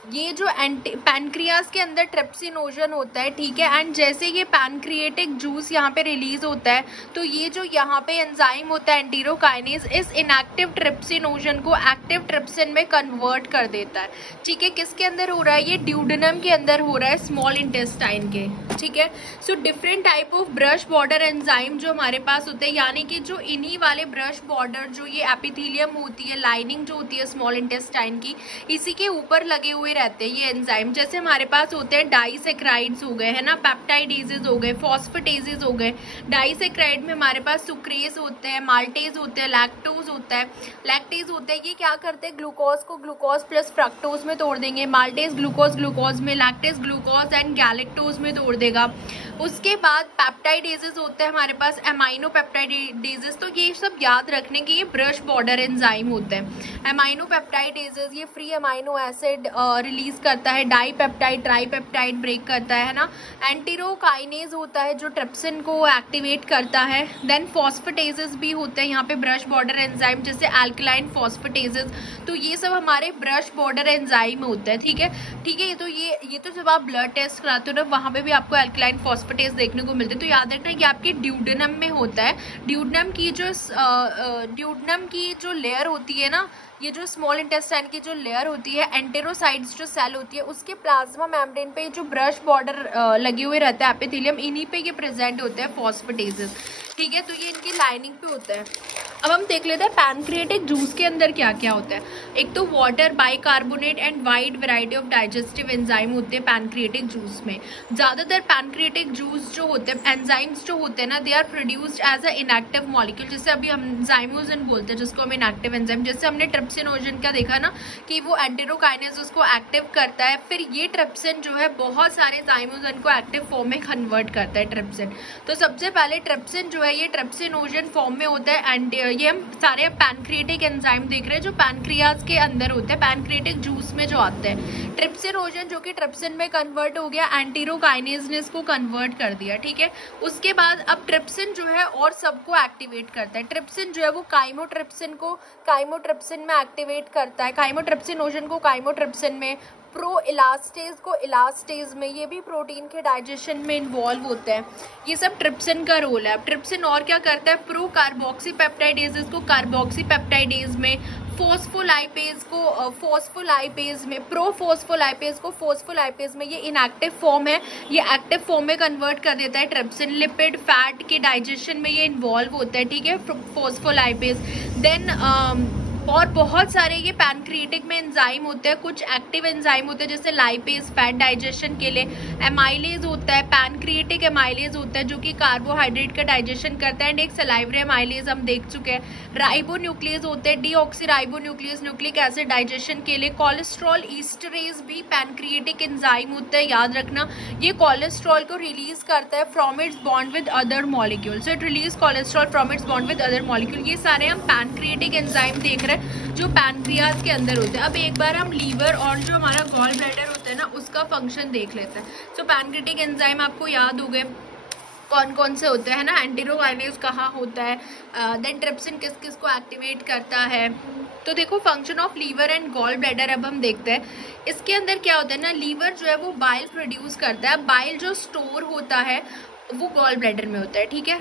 ये जो पैनक्रियाज के अंदर ट्रिप्सिनोजन होता है, ठीक है, एंड जैसे ये पैनक्रिएटिक जूस यहाँ पे रिलीज होता है तो ये जो यहाँ पे एंजाइम होता है एंटेरोकाइनेज, इस इनएक्टिव ट्रिप्सिनोजन को एक्टिव ट्रिप्सिन में कन्वर्ट कर देता है, ठीक है। किसके अंदर हो रहा है? ये ड्यूडेनम के अंदर हो रहा है, स्मॉल इंटेस्टाइन के, ठीक है। So different type of brush border enzyme जो हमारे पास होते हैं, यानी कि जो इन्हीं वाले ब्रश बॉर्डर, जो ये एपिथेलियम होती है, लाइनिंग जो होती है स्मॉल इंटेस्टाइन की, इसी के ऊपर लगे हुए रहते हैं ये एंजाइम। जैसे हमारे पास होते हैं डाइसेक्राइड्स हो गए, है ना, पेप्टाइडेजेस हो गए, फॉस्फेटेजेस हो गए। डाइसेक्राइड में हमारे पास सुक्रेज होते हैं, माल्टेज होते हैं, लैक्टोज होता है, लैक्टेज होते हैं। ये क्या करते हैं? ग्लूकोज को ग्लूकोज प्लस फ्रक्टोज में तोड़ देंगे, माल्टेज ग्लूकोज ग्लूकोज में, लैक्टेज ग्लूकोज एंड गैलेक्टोज में तोड़ देगा। उसके बाद पेप्टाइडेजेस होते हैं हमारे पास, एमाइनो पेप्टाइडेजेस। तो ये सब याद रखने के ये ब्रश बॉर्डर एंजाइम होते हैं। एमाइनो पेप्टाइडेजेस ये फ्री अमाइनो एसिड रिलीज करता है, dipeptide tripeptide break करता है ना। एंटेरोकाइनेज होता है जो ट्रिप्सिन को एक्टिवेट करता है। देन फॉस्फेटेजेस भी होते हैं यहाँ पे ब्रश बॉर्डर एंजाइम, जैसे अल्कलाइन फॉस्फेटेजेस। तो ये सब हमारे ब्रश बॉर्डर एंजाइम होते हैं, ठीक है, ठीक है। तो ये तो जब आप ब्लड टेस्ट कराते हो ना, वहाँ पे भी आपको अल्कलाइन फॉस्फेटेज देखने को मिलते हैं। तो याद रखना ये आपके ड्यूडेनम में होता है। ड्यूडेनम की जो लेयर होती है ना, ये जो स्मॉल इंटेस्टाइन की जो लेयर होती है, एंटेरोसाइट्स जो सेल होती है, उसके प्लाज्मा मेम्ब्रेन पे जो ब्रश बॉर्डर लगे हुए रहते हैं एपिथेलियम, इन्हीं पे ये प्रेजेंट होते हैं फॉस्फेटेजेस, ठीक है। तो ये इनकी लाइनिंग पे होता है। अब हम देख लेते हैं पैनक्रिएटिक जूस के अंदर क्या क्या होता है। एक तो water, bicarbonate and wide variety of digestive enzyme होते हैं पैनक्रिएटिक जूस में। ज्यादातर पैनक्रिएटिक जूस जो होते हैं, एंजाइम्स जो होते हैं ना, they are produced as a inactive molecule. जैसे अभी हम जाइमोजन बोलते हैं जिसको हम इनएक्टिव एंजाइम, जैसे हमने ट्रिप्सिनोजन का देखा ना कि वो एंटेरोकाइनेज उसको एक्टिव करता है, फिर ये ट्रिप्सिन जो है बहुत सारे जाइमोजन को एक्टिव फॉर्म में कन्वर्ट करता है ट्रिप्सिन। तो सबसे पहले ट्रिप्सिन जो है ये ट्रिप्सिनोजन फॉर्म में होता है, एंड ये हम सारे पैनक्रिएटिक एंजाइम देख रहे हैं जो पैनक्रियाज के अंदर होते हैं, पैनक्रिएटिक जूस में जो आते हैं। ट्रिप्सिनोजन जो कि ट्रिप्सिन में कन्वर्ट हो गया, एंटेरोकाइनेज ने इसको कन्वर्ट कर दिया, ठीक है। उसके बाद अब ट्रिप्सिन जो है और सबको एक्टिवेट करता है। ट्रिप्सिन जो है वो काइमोट्रिप्सिन को काइमोट्रिप्सिन में एक्टिवेट करता है, काइमोट्रिप्सिनोजन को काइमोट्रिप्सिन में, प्रो इलास्टेज को इलास्टेज में, ये भी प्रोटीन के डाइजेशन में इन्वॉल्व होते हैं। ये सब ट्रिप्सिन का रोल है। अब ट्रिप्सिन और क्या करता है? प्रो कार्बोक्सी पेप्टाइडेज को कार्बोक्सी पेप्टाइडेज में, फोस्फोलाइपेज को फोस्फोलाइपेज में, प्रो फोस्फोलाइपेज को फोस्फोलाइपेज में। ये इनएक्टिव फॉर्म है, ये एक्टिव फॉर्म में कन्वर्ट कर देता है ट्रिप्सिन। लिपिड फैट के डाइजेशन में ये इन्वॉल्व होता है, ठीक है, फोस्फोलाइपेज। देन और बहुत सारे ये पैनक्रिएटिक में एंजाइम होते हैं। कुछ एक्टिव एंजाइम होते हैं जैसे लाइपेज फैट डाइजेशन के लिए, एमाइलेज होता है, पैनक्रिएटिक एमाइलेज होता है जो कि कार्बोहाइड्रेट का डाइजेशन करता है, एंड एक सलाइवरी एमाइलेज हम देख चुके हैं। राइबोन्यूक्लियस होते हैं, डीऑक्सीराइबोन्यूक्लियस न्यूक्लिक एसिड डाइजेशन के लिए। कोलेस्ट्रॉल ईस्टरेज भी पैनक्रिएटिक एंजाइम होता है, याद रखना। ये कोलेस्ट्रॉल को रिलीज करता है from its bond with other molecule, so it release cholesterol from its bond with other molecule. ये सारे हम पैनक्रिएटिक एंजाइम देख रहे हैं जो पैनक्रियाज के अंदर होते हैं। अब एक बार हम लीवर और जो हमारा गॉल ब्लैडर होता है ना, उसका फंक्शन देख लेते हैं। सो पैनक्रिएटिक एंजाइम आपको याद हो गए कौन कौन से होते हैं ना, एंटेरोकाइनेज कहाँ होता है, देन ट्रिप्सिन किस किस को एक्टिवेट करता है। तो देखो function of liver and gall bladder अब हम देखते हैं। इसके अंदर क्या होता है ना, लीवर जो है वो बाइल प्रोड्यूस करता है। बाइल जो स्टोर होता है वो गॉल ब्लैडर में होता है, ठीक है।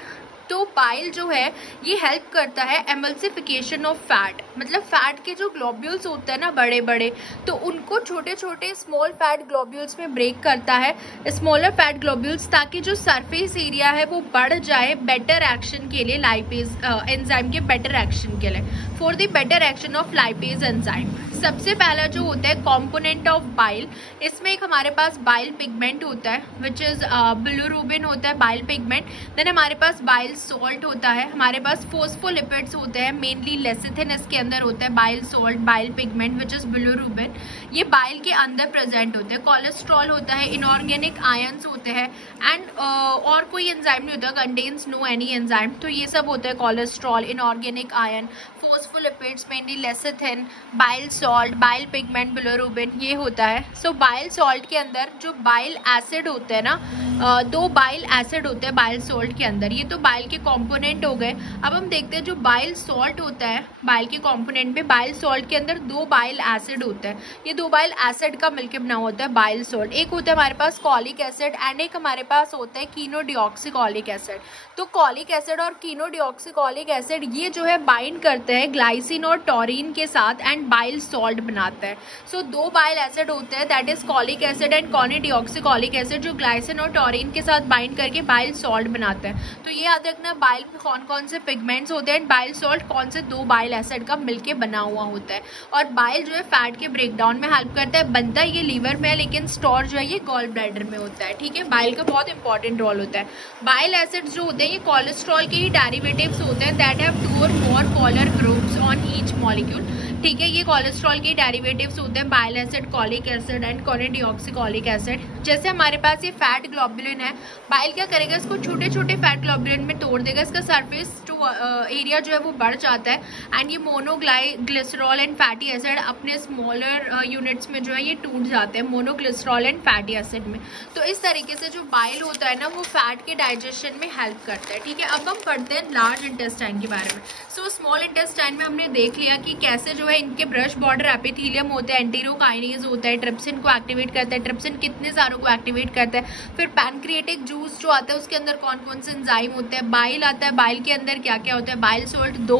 तो बाइल जो है ये हेल्प करता है एमल्सिफिकेशन ऑफ फैट, मतलब फैट के जो ग्लोब्यूल्स होते हैं ना बड़े बड़े, तो उनको छोटे छोटे स्मॉल फैट ग्लोब्यूल्स में ब्रेक करता है, स्मॉलर फैट ग्लोब्यूल्स, ताकि जो सरफेस एरिया है वो बढ़ जाए बेटर एक्शन के लिए, लाइपेज एंजाइम के बेटर एक्शन के लिए, for the better action of lipase enzyme. सबसे पहला जो होता है कंपोनेंट ऑफ बाइल, इसमें एक हमारे पास बाइल पिगमेंट होता है विच इज बिलिरुबिन होता है, बाइल पिगमेंट। देन हमारे पास बाइल सॉल्ट होता है, हमारे पास फोस्फोलिपिड्स होते हैं, मेनली लेसिथिन इसके अंदर होता है, bile salt, bile pigment which is bilirubin, ये बाइल के अंदर प्रेजेंट होते हैं। कोलेस्ट्रॉल होता है, इनऑर्गेनिक आयंस होते हैं, एंड और कोई एंजाइम नहीं होता, कंटेन्स नो एनी एंजाइम। तो ये सब होता है cholesterol, inorganic ion, phospholipids, mainly lecithin, bile salt, bile pigment, bilirubin, ये होता है। सो बाइल सॉल्ट के अंदर जो बाइल एसिड होते हैं ना, दो बाइल एसिड होते हैं बाइल सॉल्ट के अंदर, ये तो बाइल बाइल के कंपोनेंट हो गए। अब हम देखते हैं जो बाइल सॉल्ट होता है बाइल के कंपोनेंट में, बाइल सॉल्ट के अंदर 2 बाइल एसिड होता है। ये 2 बाइल एसिड का मिलकर बना होता है बाइल सॉल्ट। एक होता है हमारे पास कॉलिक एसिड एंड एक हमारे पास होता है कीनोडिऑक्सीकॉलिक एसिड। तो कॉलिक एसिड और कीनोडिऑक्सीकॉलिक एसिड ये जो है बाइंड करते हैं ग्लाइसिन और टॉरिन के साथ एंड बाइल सॉल्ट बनाता है। सो 2 बाइल एसिड होते हैं, that is cholic acid and chenodeoxycholic acid, जो ग्लाइसिन और टॉरिन के साथ बाइंड करके बाइल सॉल्ट बनाता है। तो ये याद रखना बाइल में कौन कौन से पिगमेंट्स होते हैं, बाइल सॉल्ट कौन से 2 बाइल एसिड का मिलके बना हुआ होता है। और बाइल जो है फैट के ब्रेकडाउन में हेल्प करता है। बनता है ये लीवर में है लेकिन स्टोर जो है ये गॉल ब्लैडर में होता है। ठीक है, बाइल का बहुत इंपॉर्टेंट रोल होता है। बाइल एसिड्स जो होते हैं ये कोलेस्ट्रॉल के ही डेरिवेटिव्स होते हैं, that have 2 or more polar groups on each molecule. ठीक है, ये कोलेस्ट्रॉल के डेरिवेटिव्स होते हैं, bile acid, cholic acid and chenodeoxycholic acid. जैसे हमारे पास ये फैट ग्लोबुलिन है, बाइल क्या करेगा, इसको छोटे छोटे फैट ग्लोबुलिन में तोड़ देगा, इसका सरफेस एरिया जो है वो बढ़ जाता है एंड ये मोनोग्लिसरॉल एंड फैटी एसिड अपने स्मॉलर यूनिट्स में जो है ये टूट जाते हैं, मोनोग्लिसरॉल एंड फैटी एसिड में। तो इस तरीके से जो बाइल होता है ना वो फैट के डाइजेशन में हेल्प करता है। ठीक है, अब हम पढ़ते हैं लार्ज इंटेस्टाइन के बारे में। सो स्मॉल इंटेस्टाइन में हमने देख लिया कि कैसे जो है इनके ब्रश बॉर्डर एपिथेलियम होता है, एंटेरोकाइनेज होता है, ट्रिप्सिन को एक्टिवेट करता है, ट्रिप्सिन कितने सारों को एक्टिवेट करता है। फिर पैनक्रिएटिक जूस जो आता है उसके अंदर कौन कौन से एंजाइम होते हैं, बाइल आता है, बाइल के अंदर क्या क्या होता है, बाइल सॉल्ट 2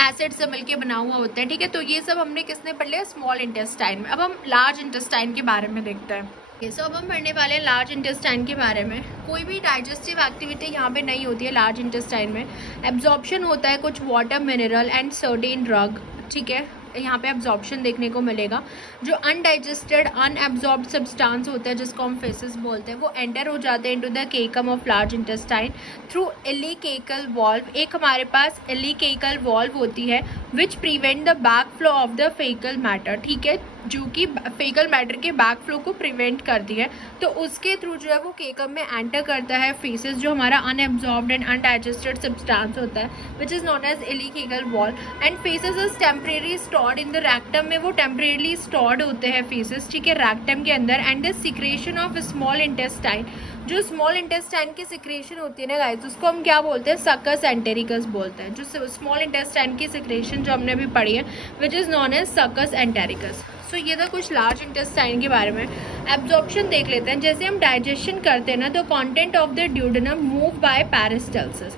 एसिड से मिलकर बना हुआ होता है। ठीक है, तो ये सब हमने किसने पढ़ लिया, स्मॉल इंटेस्टाइन में। अब हम लार्ज इंटेस्टाइन के बारे में देखते हैं। सो अब हम पढ़ने वाले हैं लार्ज इंटेस्टाइन के बारे में। कोई भी डाइजेस्टिव एक्टिविटी यहाँ पे नहीं होती है लार्ज इंटेस्टाइन में। एब्जॉर्प्शन होता है कुछ water, mineral and certain drug. ठीक है, यहाँ पे एब्जॉर्प्शन देखने को मिलेगा। जो अनडाइजेस्टेड अनएब्जॉर्ब्ड सब्सटेंस होता है जिसको हम फेसेस बोलते हैं वो एंटर हो जाते हैं into the caecum of large intestine through ileocaecal valve. एक हमारे पास इलीकेकल वॉल्व होती है which prevent the back flow of the faecal matter. ठीक है, जो कि फेकल मैटर के बैक फ्लो को प्रिवेंट करती है, तो उसके थ्रू जो है वो केकम में एंटर करता है फेसेस, जो हमारा अनएब्जॉर्ब्ड एंड अनडाइजेस्टेड सब्सटेंस होता है which is known as ileocaecal valve and faeces is temporary stored in the rectum में, वो टेम्परेली स्टोर्ड होते हैं फेसेस। ठीक है, रेक्टम के अंदर। And the secretion of small intestine, जो स्मॉल इंटेस्टाइन की सिक्रेशन होती है ना गाइस, उसको हम क्या बोलते हैं, सकस एंटेरिकस बोलते हैं। जो स्मॉल इंटेस्टाइन की सिक्रेशन जो हमने अभी पढ़ी है विच इज नॉन एज सकस एंटेरिकस। सो ये था कुछ लार्ज इंटेस्टाइन के बारे में। एब्जॉर्प्शन देख लेते हैं। जैसे हम डाइजेशन करते हैं ना तो content of the duodenum move by peristalsis.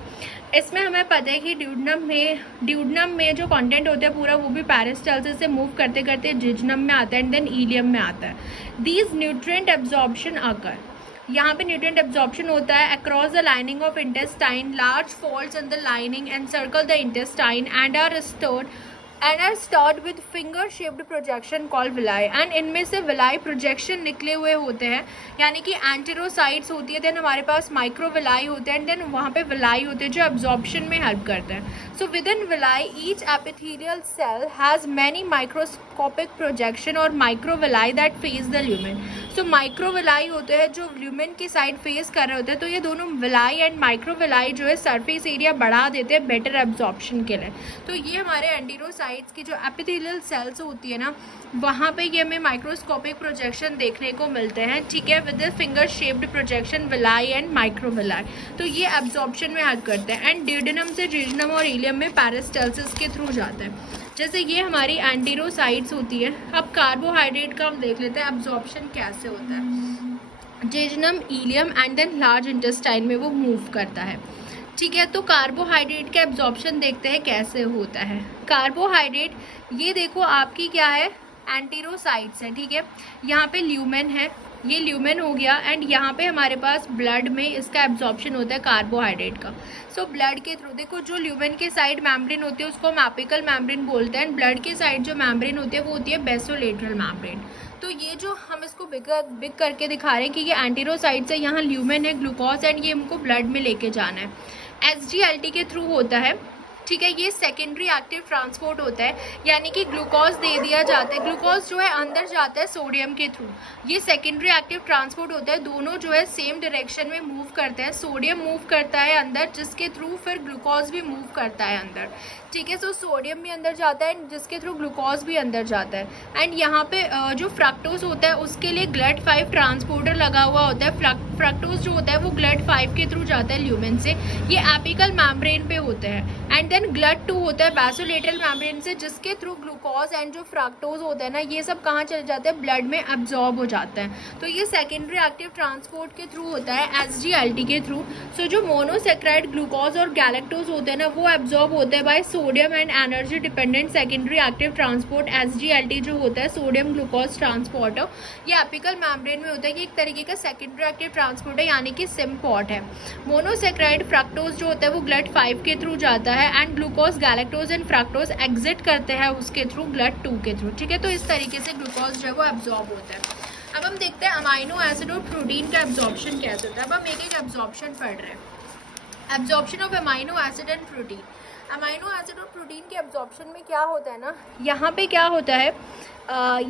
इसमें हमें पता है कि ड्यूडेनम में जो कंटेंट होता है पूरा वो भी पेरिस्टाल्सिस से मूव करते करते जिजनम में आता है एंड देन इलियम में आता है। दीज न्यूट्रिएंट एब्जॉर्प्शन आकर, यहाँ पे न्यूट्रिएंट एब्जॉर्प्शन होता है across the lining of intestine, large folds in the lining encircle the intestine and are stored with finger shaped projection called villi. एंड इनमें से विलाई प्रोजेक्शन निकले हुए होते हैं, यानी कि एंटेरोसाइट्स होती है, देन हमारे पास माइक्रोविलाई होते हैं एंड देन वहाँ पे विलाई होते हैं जो एब्जॉर्प्शन में हेल्प करते हैं। So within villi each epithelial cell has many microscopic projection or microvilli that face the lumen. So microvilli होते हैं जो ल्यूमेन की साइड फेस कर रहे होते हैं, तो ये दोनों विलाई एंड माइक्रोविलाई जो है सरफेस एरिया बढ़ा देते हैं बेटर एब्जॉर्प्शन के लिए। तो ये हमारे एंटेरोसाइट्स की जो एपिथेलियल सेल्स होती है ना वहाँ पे ये हमें माइक्रोस्कोपिक प्रोजेक्शन देखने को मिलते हैं। ठीक है, with finger shaped projection villi and microvilli, तो ये एब्जॉर्प्शन में हेल्प करते हैं एंड ड्यूडेनम से जिजनम और इलियम में पेरिस्टाल्सिस के थ्रू जाता है। जैसे ये हमारी एंटेरोसाइट्स होती है। अब कार्बोहाइड्रेट का हम देख लेते हैं एब्जॉर्प्शन कैसे होता है। Jejunum, ileum and then large intestine में वो मूव करता है। ठीक है, तो कार्बोहाइड्रेट का एब्जॉर्प्शन देखते हैं कैसे होता है। कार्बोहाइड्रेट ये देखो आपकी क्या है, एंटेरोसाइट्स है। ठीक है, यहाँ पे ल्यूमेन है, ये ल्यूमेन हो गया एंड यहाँ पे हमारे पास ब्लड में इसका एब्जॉर्प्शन होता है कार्बोहाइड्रेट का। सो ब्लड के थ्रू देखो जो ल्यूमेन के साइड मेम्ब्रेन होती है उसको हम एपिकल मेम्ब्रेन बोलते हैं एंड ब्लड के साइड जो मेम्ब्रेन होती है वो होती है बेसोलेटरल मेम्ब्रेन। तो ये जो हम इसको बिग करके दिखा रहे हैं कि ये एंटेरोसाइट्स है, यहाँ ल्यूमेन है, ग्लूकोज एंड ये हमको ब्लड में लेके जाना है। एसजीएलटी के थ्रू होता है ठीक है, ये सेकेंडरी एक्टिव ट्रांसपोर्ट होता है, यानी कि ग्लूकोज दे दिया जाता है, ग्लूकोज जो है अंदर जाता है सोडियम के थ्रू। ये सेकेंडरी एक्टिव ट्रांसपोर्ट होता है, दोनों जो है सेम डायरेक्शन में मूव करते हैं। सोडियम मूव करता है अंदर, जिसके थ्रू फिर ग्लूकोज भी मूव करता है अंदर। ठीक है, सो सोडियम भी अंदर जाता है, जिसके थ्रू ग्लूकोज भी अंदर जाता है। एंड यहाँ पे जो फ्रक्टोज होता है उसके लिए GLUT5 ट्रांसपोर्टर लगा हुआ होता है। फ्रक्टोज जो होता है वो GLUT5 के थ्रू जाता है ल्यूमेन से, ये एपिकल मेम्ब्रेन पे होते हैं। एंड देन GLUT2 होता है बेसोलेटरल मेम्ब्रेन से, जिसके थ्रू ग्लूकोज एंड जो फ्रक्टोज होता है ना, ये सब कहाँ चले जाते हैं, ब्लड में एब्जॉर्ब हो जाता है। तो ये सेकेंडरी एक्टिव ट्रांसपोर्ट के थ्रू होता है, SGLT के थ्रू। सो जो मोनोसेक्राइड ग्लूकोज और गैलेक्टोज होते हैं ना, वो एब्जॉर्ब होते हैं by sodium and energy dependent secondary active transport, SGLT जो होता है सोडियम ग्लूकोज ट्रांसपोर्टर। ये एपिकल मेम्ब्रेन में होता है, ये एक तरीके का सेकेंडरी एक्टिव ट्रांसपोर्ट है, यानी कि सिम्पॉट है। मोनोसेक्राइड फ्रक्टोज जो होता है वो GLUT5 के थ्रू जाता है, and glucose galactose and fructose exit करते हैं उसके थ्रू GLUT2 के थ्रू। ठीक है, तो इस तरीके से ग्लूकोज जो है वो एब्जॉर्ब होता है। अब हम देखते हैं अमाइनो एसिड और प्रोटीन का एब्जॉर्प्शन कैसे होता है। अब हम एक एक एब्जॉर्प्शन पढ़ रहे हैं। Absorption of amino acid and protein. Amino acid और प्रोटीन के एब्जॉर्प्शन में क्या होता है ना, यहाँ पे क्या होता है,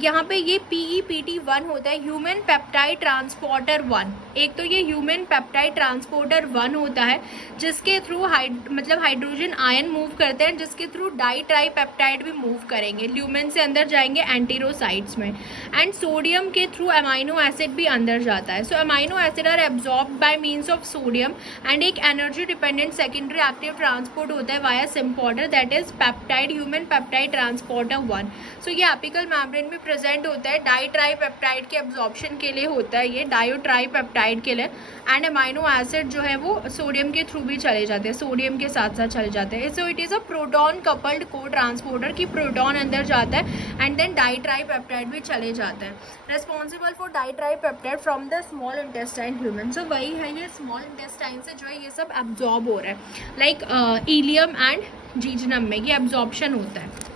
यहाँ पे ये PEPT1 होता है, ह्यूमन पेप्टाइड ट्रांसपोर्टर 1। एक तो ये ह्यूमन पेप्टाइड ट्रांसपोर्टर 1 होता है, जिसके थ्रू मतलब हाइड्रोजन आयन मूव करते हैं, जिसके थ्रू डाई ट्राई पेप्टाइड भी मूव करेंगे, ल्यूमेन से अंदर जाएंगे एंटीरोसाइट्स में। एंड सोडियम के थ्रू अमाइनो एसिड भी अंदर जाता है। So amino acid are absorb by means of sodium. And एक energy dependent secondary active transport होता है via symporter, that is peptide human peptide transporter 1। So ये एपिकल मेम्ब्रेन में प्रेजेंट होता है, डाई ट्राई पेप्टाइड के एब्जॉर्प्शन के लिए होता है, ये डायो ट्राई पेप्टाइड के लिए। एंड अमाइनो एसिड जो है वो सोडियम के थ्रू भी चले जाते हैं, सोडियम के साथ साथ चले जाते हैं। So it is a proton coupled co transporter, की प्रोटॉन अंदर जाता है and then di tri peptide भी चले जाते हैं। Responsible for di tri peptide from the small intestine human. So वही है, ये स्मॉल इंटेस्टाइन से जो है ये सब एब्जॉर्ब हो रहा है, लाइक इलियम एंड जीजनम में ये एब्जॉर्प्शन होता है।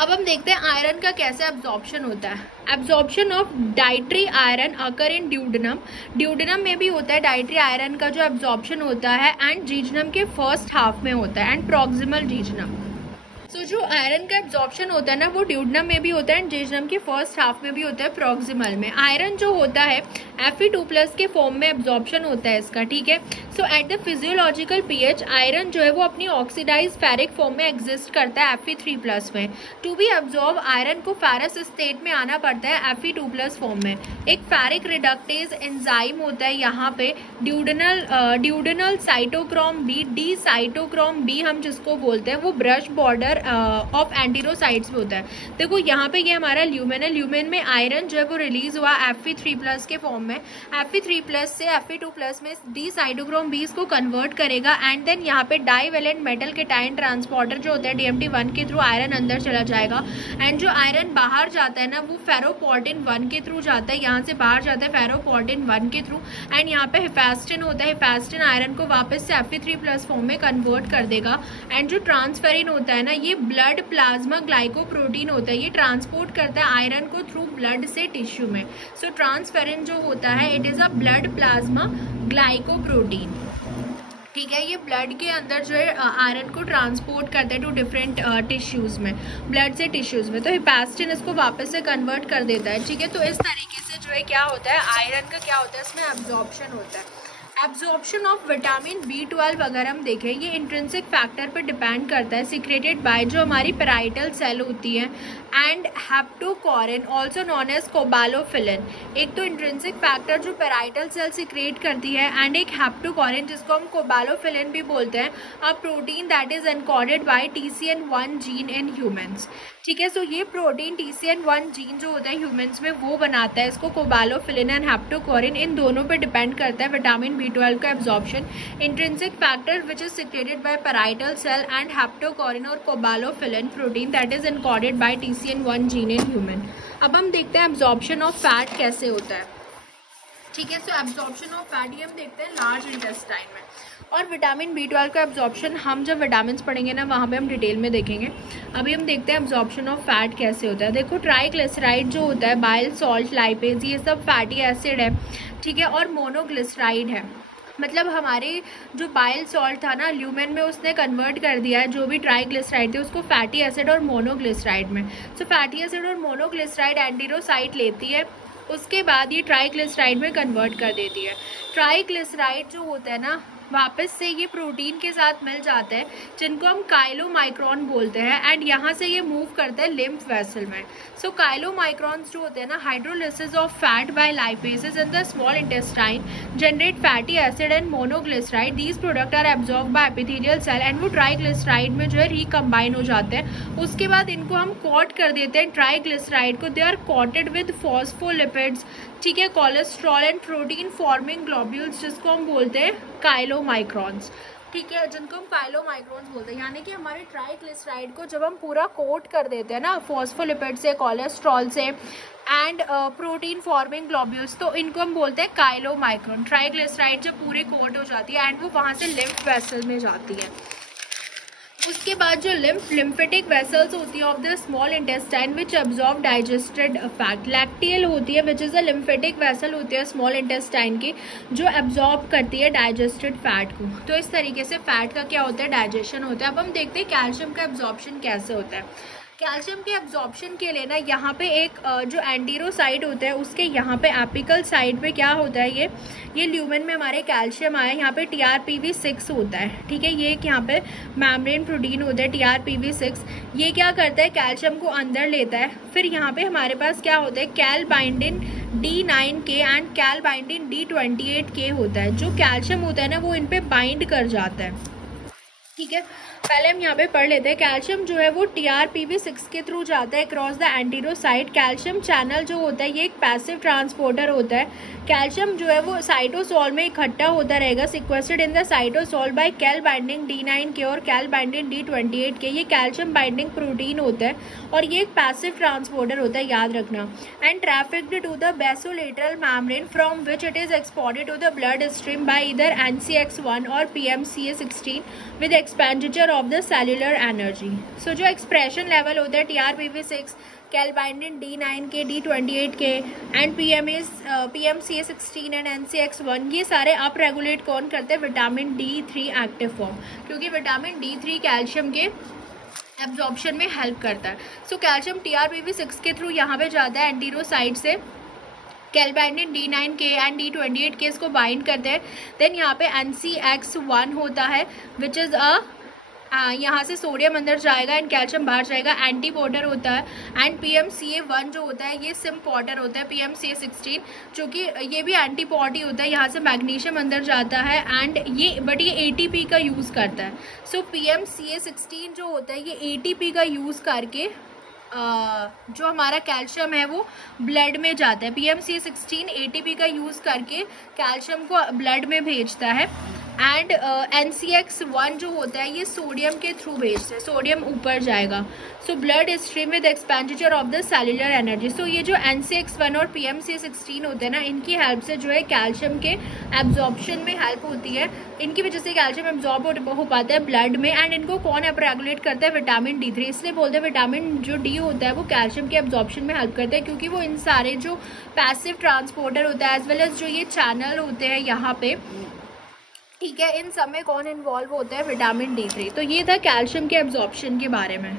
अब हम देखते हैं आयरन का कैसे एब्जॉर्प्शन होता है। Absorption of dietary iron occur in duodenum. Duodenum में भी होता है डाइट्री आयरन का जो एब्जॉर्प्शन होता है, एंड जीजनम के फर्स्ट हाफ में होता है, एंड प्रॉक्सिमल जीजनम। सो जो आयरन का एब्जॉर्प्शन होता है ना, वो ड्यूडेनम में भी होता है एंड जीजनम के फर्स्ट हाफ में भी होता है, प्रॉक्सिमल में। आयरन जो होता है Fe2+ के फॉर्म में एब्जॉर्प्शन होता है इसका। ठीक है, so at the physiological pH iron जो है वो अपनी ऑक्सीडाइज फेरिक फॉर्म में एग्जिस्ट करता है Fe3+ में। टू बी एब्जॉर्ब आयरन को फेरस स्टेट में आना पड़ता है Fe2+ फॉर्म में। एक फेरिक रिडक्टेज एंजाइम होता है यहाँ पे, duodenal cytochrome B, D cytochrome B हम जिसको बोलते हैं, वो ब्रश बॉर्डर ऑफ एंटीरोसाइट्स में होता है। देखो यहाँ पे ये हमारा ल्यूमेन है, ल्यूमेन में आयरन जो है वो रिलीज हुआ Fe3+ के फॉर्म में, Fe3+ से Fe2+ में डी साइटोक्रोम बी को कन्वर्ट करेगा, एंड देन यहाँ पे डाईवेलेंट मेटल केटायन ट्रांसपोर्टर जो होता है DMT1 के थ्रू आयरन अंदर चला जाएगा। एंड जो आयरन बाहर जाता है ना, वो फेरोपोर्टिन 1 के थ्रू जाता है, यहाँ से बाहर जाता है फेरोपोर्टिन 1 के थ्रू। एंड यहाँ पे हिफेस्टिन होता है, हिफेस्टिन आयरन को वापस से Fe3+ फॉर्म में कन्वर्ट कर देगा। एंड जो ट्रांसफेरिन होता है ना, ये ब्लड प्लाज्मा ग्लाइकोप्रोटीन होता है, ये ट्रांसपोर्ट करता है आयरन को थ्रू ब्लड से टिश्यू में। सो ट्रांसफेरिन जो होता है, it is a blood plasma glycoprotein. ठीक है, ये ब्लड के अंदर जो है आयरन को ट्रांसपोर्ट करता है टू डिफरेंट टिश्यूज में, ब्लड से टिश्यूज में। तो हिपैस्टिन इसको वापस से कन्वर्ट कर देता है। ठीक है, तो इस तरीके से जो है क्या होता है, आयरन का क्या होता है, इसमें एब्जॉर्प्शन होता है। एब्जॉर्प्शन ऑफ विटामिन B12 अगर हम देखें, ये इंट्रिंसिक फैक्टर पर डिपेंड करता है, सिक्रेटेड बाय जो हमारी पैराइटल सेल होती है, and haptocorrin also known as cobalophilin. एक तो इंट्रिंसिक फैक्टर जो पैराइटल सेल सिक्रेट करती है, एंड एक हेप्टोकोरिन जिसको हम कोबालोफिलिन भी बोलते हैं, a protein that is encoded by TCN1 gene in humans. ठीक है, सो ये प्रोटीन TCN1 जीन जो होता है ह्यूमंस में, वो बनाता है इसको कोबालोफिलिन एंड हेप्टोकोरिन, इन दोनों पे डिपेंड करता है विटामिन B12 का absorption. Intrinsic factor which is secreted by parietal cell and haptocorrin or cobalophilin protein that is encoded by TCN1 gene in human. अब हम देखते हैं एब्जॉर्प्शन ऑफ फैट कैसे होता है। ठीक है, सो एब्जॉर्प्शन ऑफ फैट ये हम देखते हैं लार्ज इंटेस्टाइन में। और विटामिन B12 का एब्जॉर्प्शन हम जब विटामिन पढ़ेंगे ना, वहाँ पे हम डिटेल में देखेंगे। अभी हम देखते हैं एब्जॉर्प्शन ऑफ फैट कैसे होता है। देखो, ट्राइग्लिसराइड जो होता है, बाइल सॉल्ट लाइपेज, ये सब फैटी एसिड है। ठीक है, और मोनोग्लिसराइड है। मतलब हमारे जो बाइल सॉल्ट था ना ल्यूमेन में, उसने कन्वर्ट कर दिया है जो भी ट्राइग्लिसराइड थे उसको फैटी एसिड और मोनोग्लिसराइड में। सो फैटी एसिड और मोनोग्लिसराइड एंटीरोसाइट लेती है, उसके बाद ये ट्राइग्लिसराइड में कन्वर्ट कर देती है। ट्राइग्लिसराइड जो होता है ना वापस से ये प्रोटीन के साथ मिल जाते हैं जिनको हम काइलोमाइक्रोन बोलते हैं, एंड यहाँ से ये मूव करते हैं लिम्फ वेसल में। सो काइलोमाइक्रॉन्स जो होते हैं ना, hydrolysis of fat by lipases in the small intestine generate fatty acid and monoglyceride. These product are absorb by epithelial cell and वो ट्राइग्लिसराइड में जो है रिकम्बाइन हो जाते हैं। उसके बाद इनको हम कोट कर देते हैं ट्राइग्लिसराइड को। They are coated with phospholipids, ठीक है, cholesterol and protein forming globules जिसको हम बोलते हैं काइलोमाइक्रॉन्स, ठीक है, जिनको हम काइलोमाइक्रॉन्स बोलते हैं। यानी कि हमारे ट्राइग्लिसराइड को जब हम पूरा कोट कर देते हैं ना फॉस्फोलिपिड से, कोलेस्ट्रॉल से एंड प्रोटीन फॉर्मिंग ग्लोब्यूल्स, तो इनको हम बोलते हैं काइलोमाइक्रॉन। ट्राइग्लिसराइड जब पूरी कोट हो जाती है एंड वो वहाँ से लिम्फ वेसल में जाती है। उसके बाद जो लिम्फेटिक वेसल्स होती है of the small intestine which absorb digested fat. Lacteal होती है which is a lymphatic vessel होती है स्मॉल इंटेस्टाइन की जो एब्जॉर्ब करती है डाइजेस्टेड फैट को। तो इस तरीके से फैट का क्या होता है, डाइजेशन होता है। अब हम देखते हैं कैल्शियम का एब्जॉर्प्शन कैसे होता है। कैल्शियम के एब्जॉर्प्शन के लिए ना यहाँ पे एक जो एंटीरोसाइड होता है उसके यहाँ पे एपिकल साइड पे क्या होता है, ये ल्यूमेन में हमारे कैल्शियम आया, यहाँ पे TRPV6 होता है, ठीक है। ये एक यहाँ पे मेम्ब्रेन प्रोटीन होता है TRPV6। ये क्या करता है, कैल्शियम को अंदर लेता है। फिर यहाँ पे हमारे पास क्या होता है, कैलबाइंडिन D9K एंड कैलबाइंडिन D28K होता है। जो कैल्शियम होता है ना वो इन पे बाइंड कर जाता है, ठीक है। पहले हम यहाँ पे पढ़ लेते हैं। कैल्शियम जो है वो TRPV6 के थ्रू जाता है क्रॉस द एंटीरोसाइट। कैल्शियम चैनल जो होता है ये एक पैसिव ट्रांसपोर्टर होता है। कैल्शियम जो है वो साइटोसोल में इकट्ठा होता रहेगा, sequestered in the cytosol by calbindin D9K और कैल बाइंडिंग D28K। ये कैल्शियम बाइंडिंग प्रोटीन होता है और ये एक पैसिव ट्रांसपोर्टर होता है, याद रखना। And trafficked to the basolateral membrane from which it is exported to the blood stream by either NCX1 or PMCA16 with expenditure of the cellular energy. So जो एक्सप्रेशन लेवल होता है TRPV6, कैलबाइंडिन D9K, D28K and PMCA16 and NCX1, ये सारे up regulate कौन करते हैं, vitamin D3 active form, क्योंकि vitamin D3 calcium के एब्जॉर्प्शन में हेल्प करता है। सो कैल्शियम TRPV6 के थ्रू यहाँ पे जाता है एंटीरोसाइट से, कैलबाइंडिन D9K एंड D28K इसको बाइंड करते हैं। देन यहाँ पे NCX1 होता है विच इज़ यहाँ से सोडियम अंदर जाएगा एंड कैल्शियम बाहर जाएगा, एंटीपोटर होता है। एंड PMCA1 जो होता है ये सिम्पोटर होता है, PMCA16 जो कि ये भी एंटीपॉडी होता है, यहाँ से मैग्नीशियम अंदर जाता है एंड ये बट ये ATP का यूज़ करता है। सो PMCA16 जो होता है ये ATP का यूज़ करके जो हमारा कैल्शियम है वो ब्लड में जाता है। PMCA16 ATP का यूज़ करके कैल्शियम को ब्लड में भेजता है। एंड NCX1 जो होता है ये सोडियम के थ्रू भेजता है, सोडियम ऊपर जाएगा। So blood stream with expenditure of the cellular energy. So ये जो NCX1 और PMCA16 होते हैं ना, इनकी हेल्प से जो है कैल्शियम के एब्जॉर्प्शन में हेल्प होती है। इनकी वजह से कैल्शियम एब्जॉर्ब हो पाता है ब्लड में। एंड इनको कौन रेगुलेट करता है, विटामिन D3। इसलिए बोलते हैं विटामिन जो D होता है वो कैल्शियम के एब्जॉर्प्शन में हेल्प करता है, क्योंकि वो इन सारे जो पैसिव ट्रांसपोर्टर होता है एज वेल एज जो ये चैनल होते हैं यहाँ पे, ठीक है, इन सब में कौन इन्वॉल्व होता है, विटामिन D3। तो ये था कैल्शियम के एब्जॉर्प्शन के बारे में।